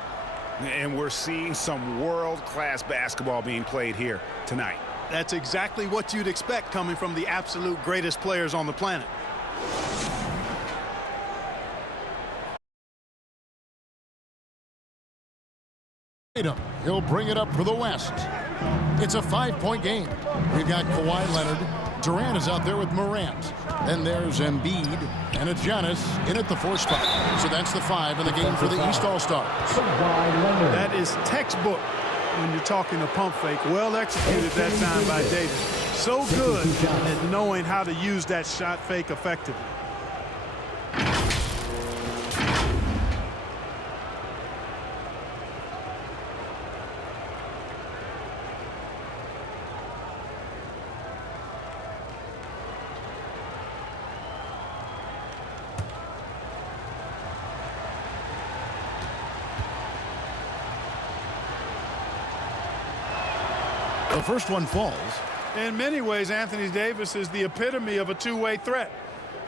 And we're seeing some world-class basketball being played here tonight. That's exactly what you'd expect coming from the absolute greatest players on the planet. Tatum. He'll bring it up for the West. It's a 5-point game. We've got Kawhi Leonard. Durant is out there with Morant. Then there's Embiid. And it's Giannis in at the 4 spot. So that's the 5 in the game for the East All-Stars. That is textbook when you're talking a pump fake. Well executed that time by Davis. So good at knowing how to use that shot fake effectively. The first one falls. In many ways, Anthony Davis is the epitome of a two-way threat.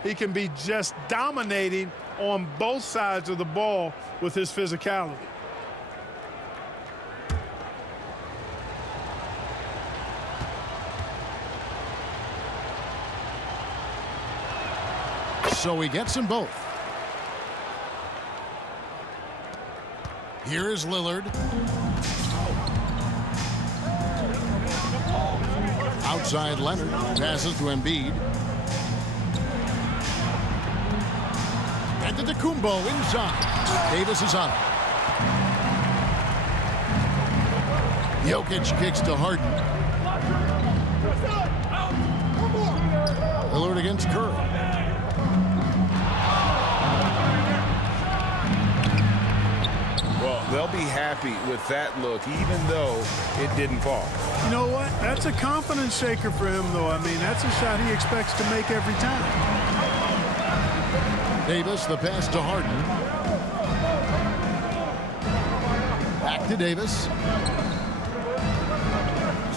He can be just dominating on both sides of the ball with his physicality. So he gets them both. Here is Lillard. Outside Leonard. Passes to Embiid. And to Kumbo inside. Davis is on it. Jokic kicks to Harden. Lillard against Curry. Well, they'll be happy with that look, even though it didn't fall. You know what? That's a confidence shaker for him, though. I mean, that's a shot he expects to make every time. Davis, the pass to Harden. Back to Davis.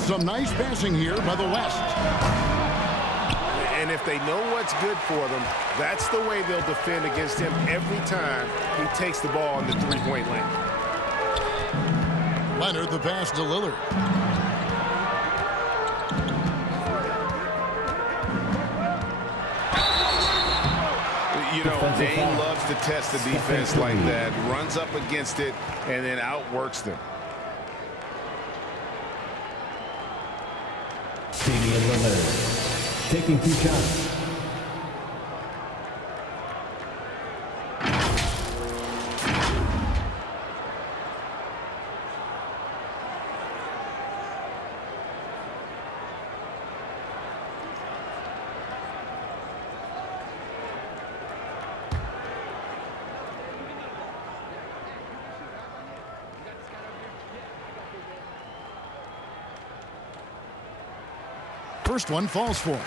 Some nice passing here by the West. And if they know what's good for them, that's the way they'll defend against him every time he takes the ball in the three-point lane. Leonard, the pass to Lillard. You know, Dame loves to test the defense like that, runs up against it, and then outworks them. Damian Lillard taking 2 shots. First one falls for him.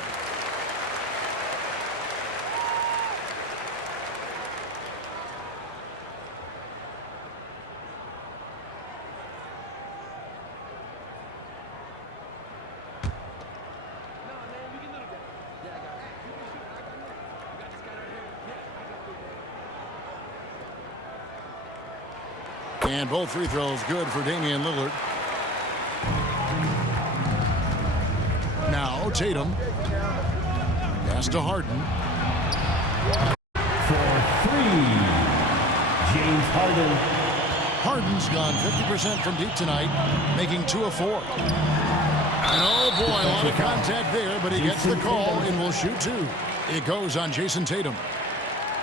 And both free throws good for Damian Lillard. Now Tatum. Pass to Harden. For 3, James Harden. Harden's gone 50% from deep tonight, making 2 of 4. And oh boy, a lot of contact there, but he gets the call and will shoot 2. It goes on Jason Tatum.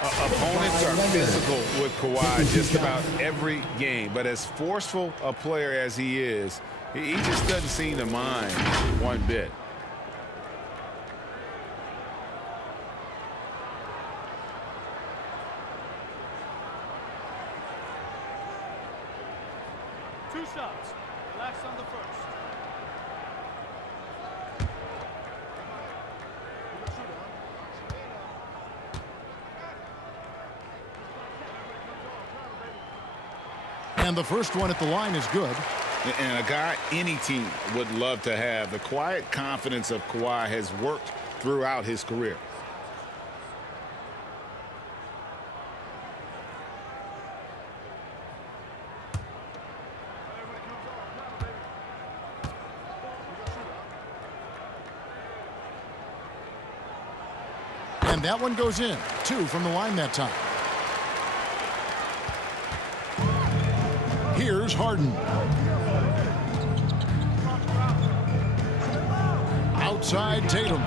Opponents are physical with Kawhi just about every game, but as forceful a player as he is, he just doesn't seem to mind one bit. Two shots. Relax on the first. And the first one at the line is good. And a guy any team would love to have. The quiet confidence of Kawhi has worked throughout his career. And that one goes in. 2 from the line that time. Here's Harden. Outside Tatum.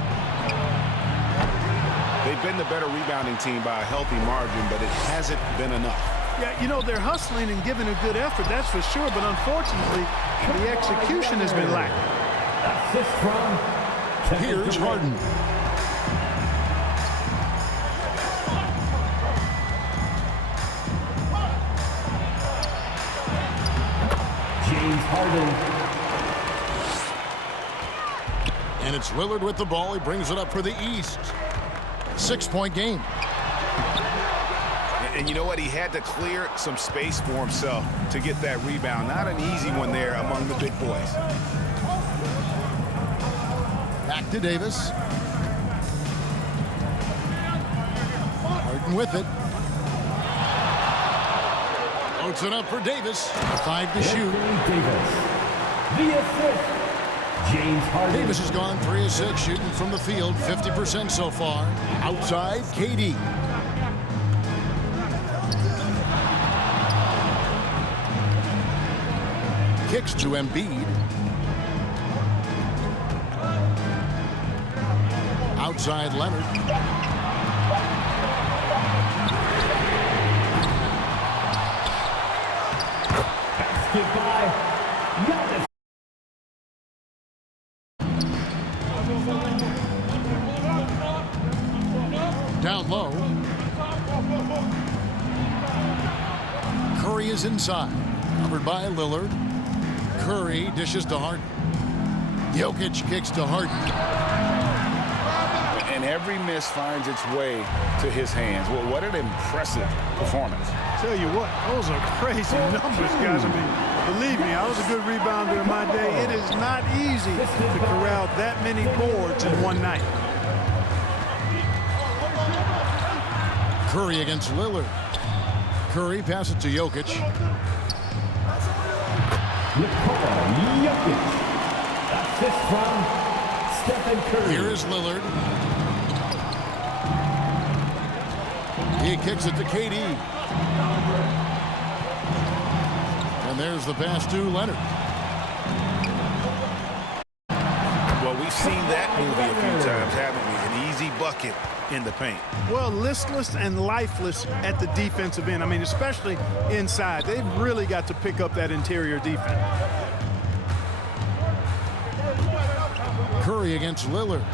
They've been the better rebounding team by a healthy margin, but it hasn't been enough. Yeah, you know, they're hustling and giving a good effort, that's for sure, but unfortunately, the execution has been lacking. Assist from Here's Harden. James Harden. And it's Lillard with the ball. He brings it up for the East. 6-point game. And you know what? He had to clear some space for himself to get that rebound. Not an easy one there among the big boys. Back to Davis. Harden with it. Floats it up for Davis. 5 to shoot. Davis. The assist. James Harden. Davis has gone 3 of 6 shooting from the field, 50% so far. Outside, KD. Kicks to Embiid. Outside Leonard. Goodbye. Giannis. Down low. Curry is inside. Covered by Lillard. Curry dishes to Harden. Jokic kicks to Harden. And every miss finds its way to his hands. Well, what an impressive performance. Tell you what, those are crazy numbers, guys. I mean, believe me, I was a good rebounder in my day. It is not easy to corral that many boards in one night. Curry against Lillard. Curry passes it to Jokic. Jokic. Assist from Stephen Curry. Here is Lillard. He kicks it to KD. And there's the pass to Leonard. Well, we've seen that movie a few times, haven't we? An easy bucket in the paint. Well, listless and lifeless at the defensive end. I mean, especially inside. They've really got to pick up that interior defense. Curry against Lillard.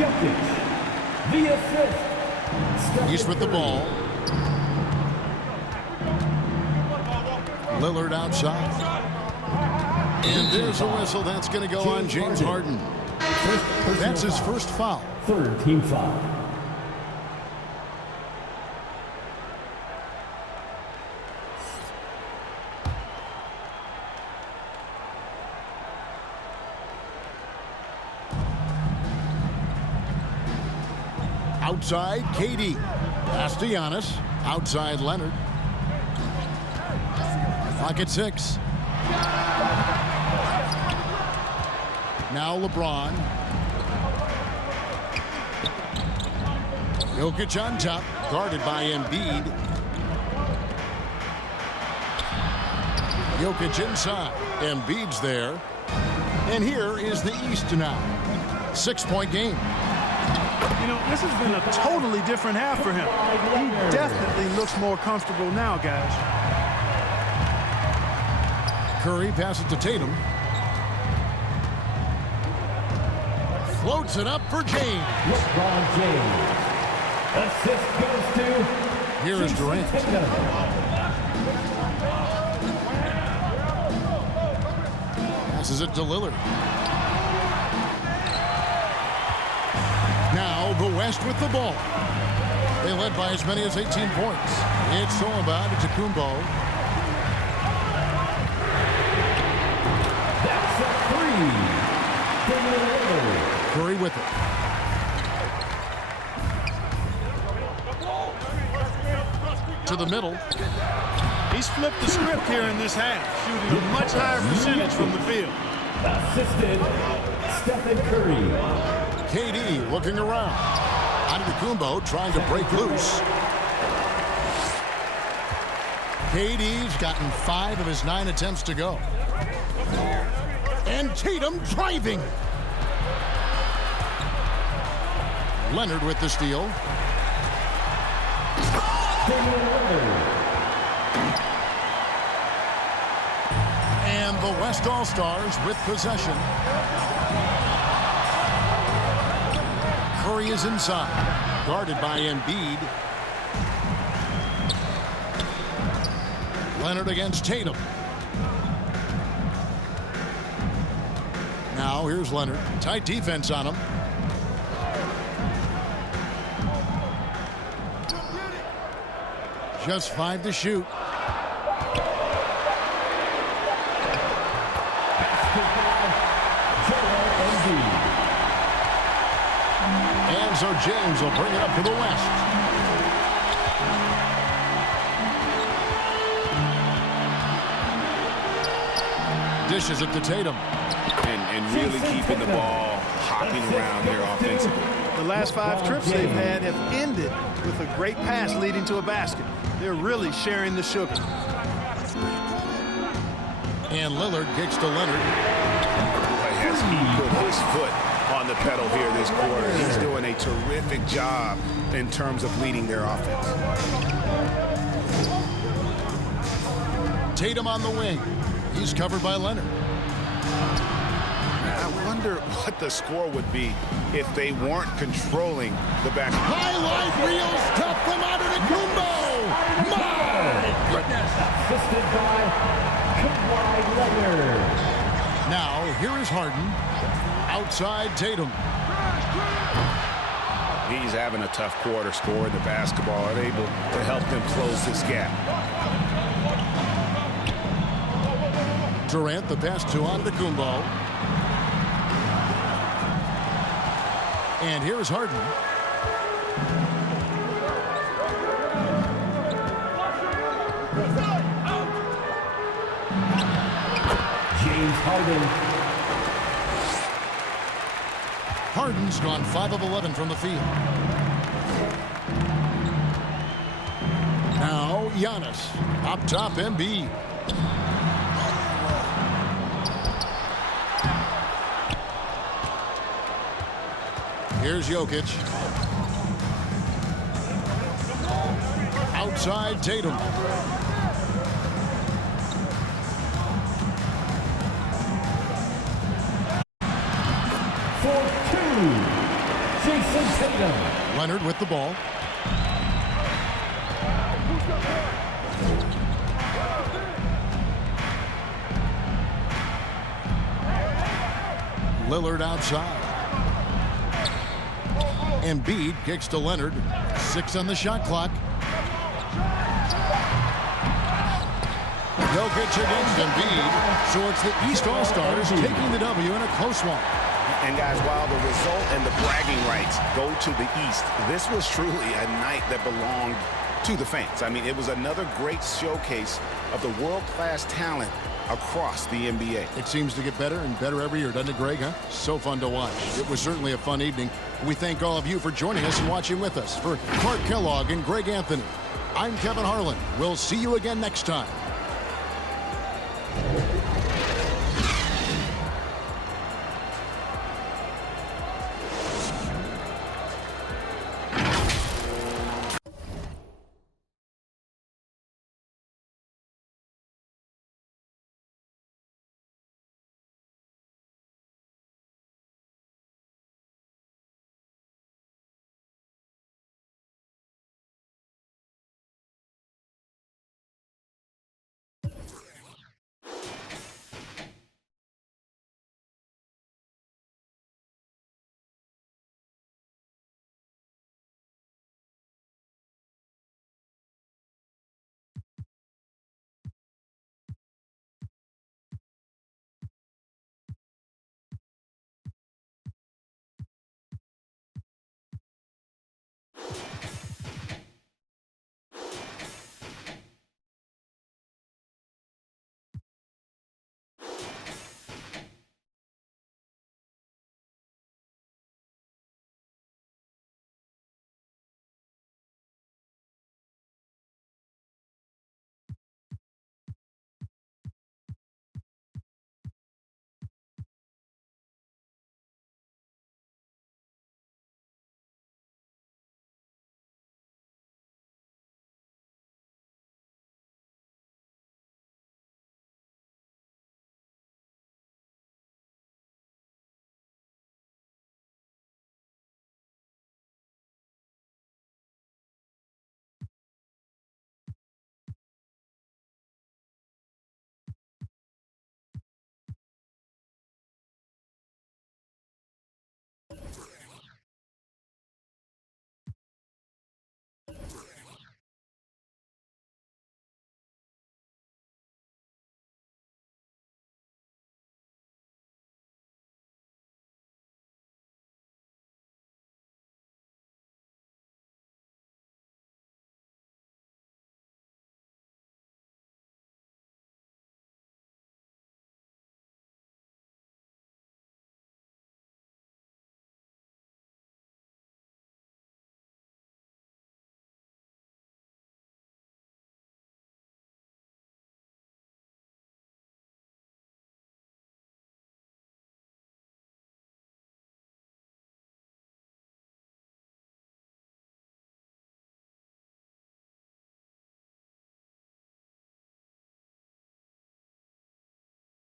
Jokic. The assist. He's with the ball. Lillard outside. And there's a whistle. That's going to go on James Harden. That's his first foul. Third team foul. Outside, KD. Pass to Giannis. Outside, Leonard. Clock at 6. Now LeBron. Jokic on top, guarded by Embiid. Jokic inside. Embiid's there. And here is the East now. 6-point game. You know, this has been a totally different half for him. He definitely looks more comfortable now, guys. Curry passes to Tatum. Floats it up for James. LeBron James. Assist goes to Here is Durant. Passes it to Lillard. Now the West with the ball. They led by as many as 18 points. It's all about Antetokounmpo. That's a three. Curry with it. To the middle. He's flipped the script here in this half, shooting a much higher percentage from the field. Assisted Stephen Curry. KD looking around. Antetokounmpo trying to break loose. KD's gotten 5 of his 9 attempts to go. And Tatum driving. Leonard with the steal. And the West All-Stars with possession. Curry is inside, guarded by Embiid. Leonard against Tatum. Now here's Leonard. Tight defense on him. Just 5 to shoot. And so James will bring it up to the West. Dishes it to Tatum. And really keeping the ball hopping around here offensively. The last 5 trips they've had have ended with a great pass leading to a basket. They're really sharing the sugar. And Lillard kicks to Leonard. As he put his foot on the pedal here this quarter, he's doing a terrific job in terms of leading their offense. Tatum on the wing. He's covered by Leonard. I wonder what the score would be if they weren't controlling the basketball. Highlight reels tough from Antetokounmpo. My goodness. Assisted by Kawhi Leonard. Now here is Harden. Outside Tatum. He's having a tough quarter, scoring the basketball and able to help them close this gap. Durant, the pass to Antetokounmpo. And here's Harden. James Harden. Harden's gone 5 of 11 from the field. Now Giannis. Up top Embiid. Here's Jokic. Outside Tatum. For 2, Jason Tatum. Leonard with the ball. Lillard outside. Embiid kicks to Leonard. 6 on the shot clock. Jokic against Embiid. So it's the East All-Stars taking the W in a close one. And guys, while the result and the bragging rights go to the East, this was truly a night that belonged to the fans. I mean, it was another great showcase of the world-class talent across the NBA. It seems to get better and better every year, doesn't it, Greg? Huh? So fun to watch. It was certainly a fun evening. We thank all of you for joining us and watching with us. For Clark Kellogg and Greg Anthony, I'm Kevin Harlan. We'll see you again next time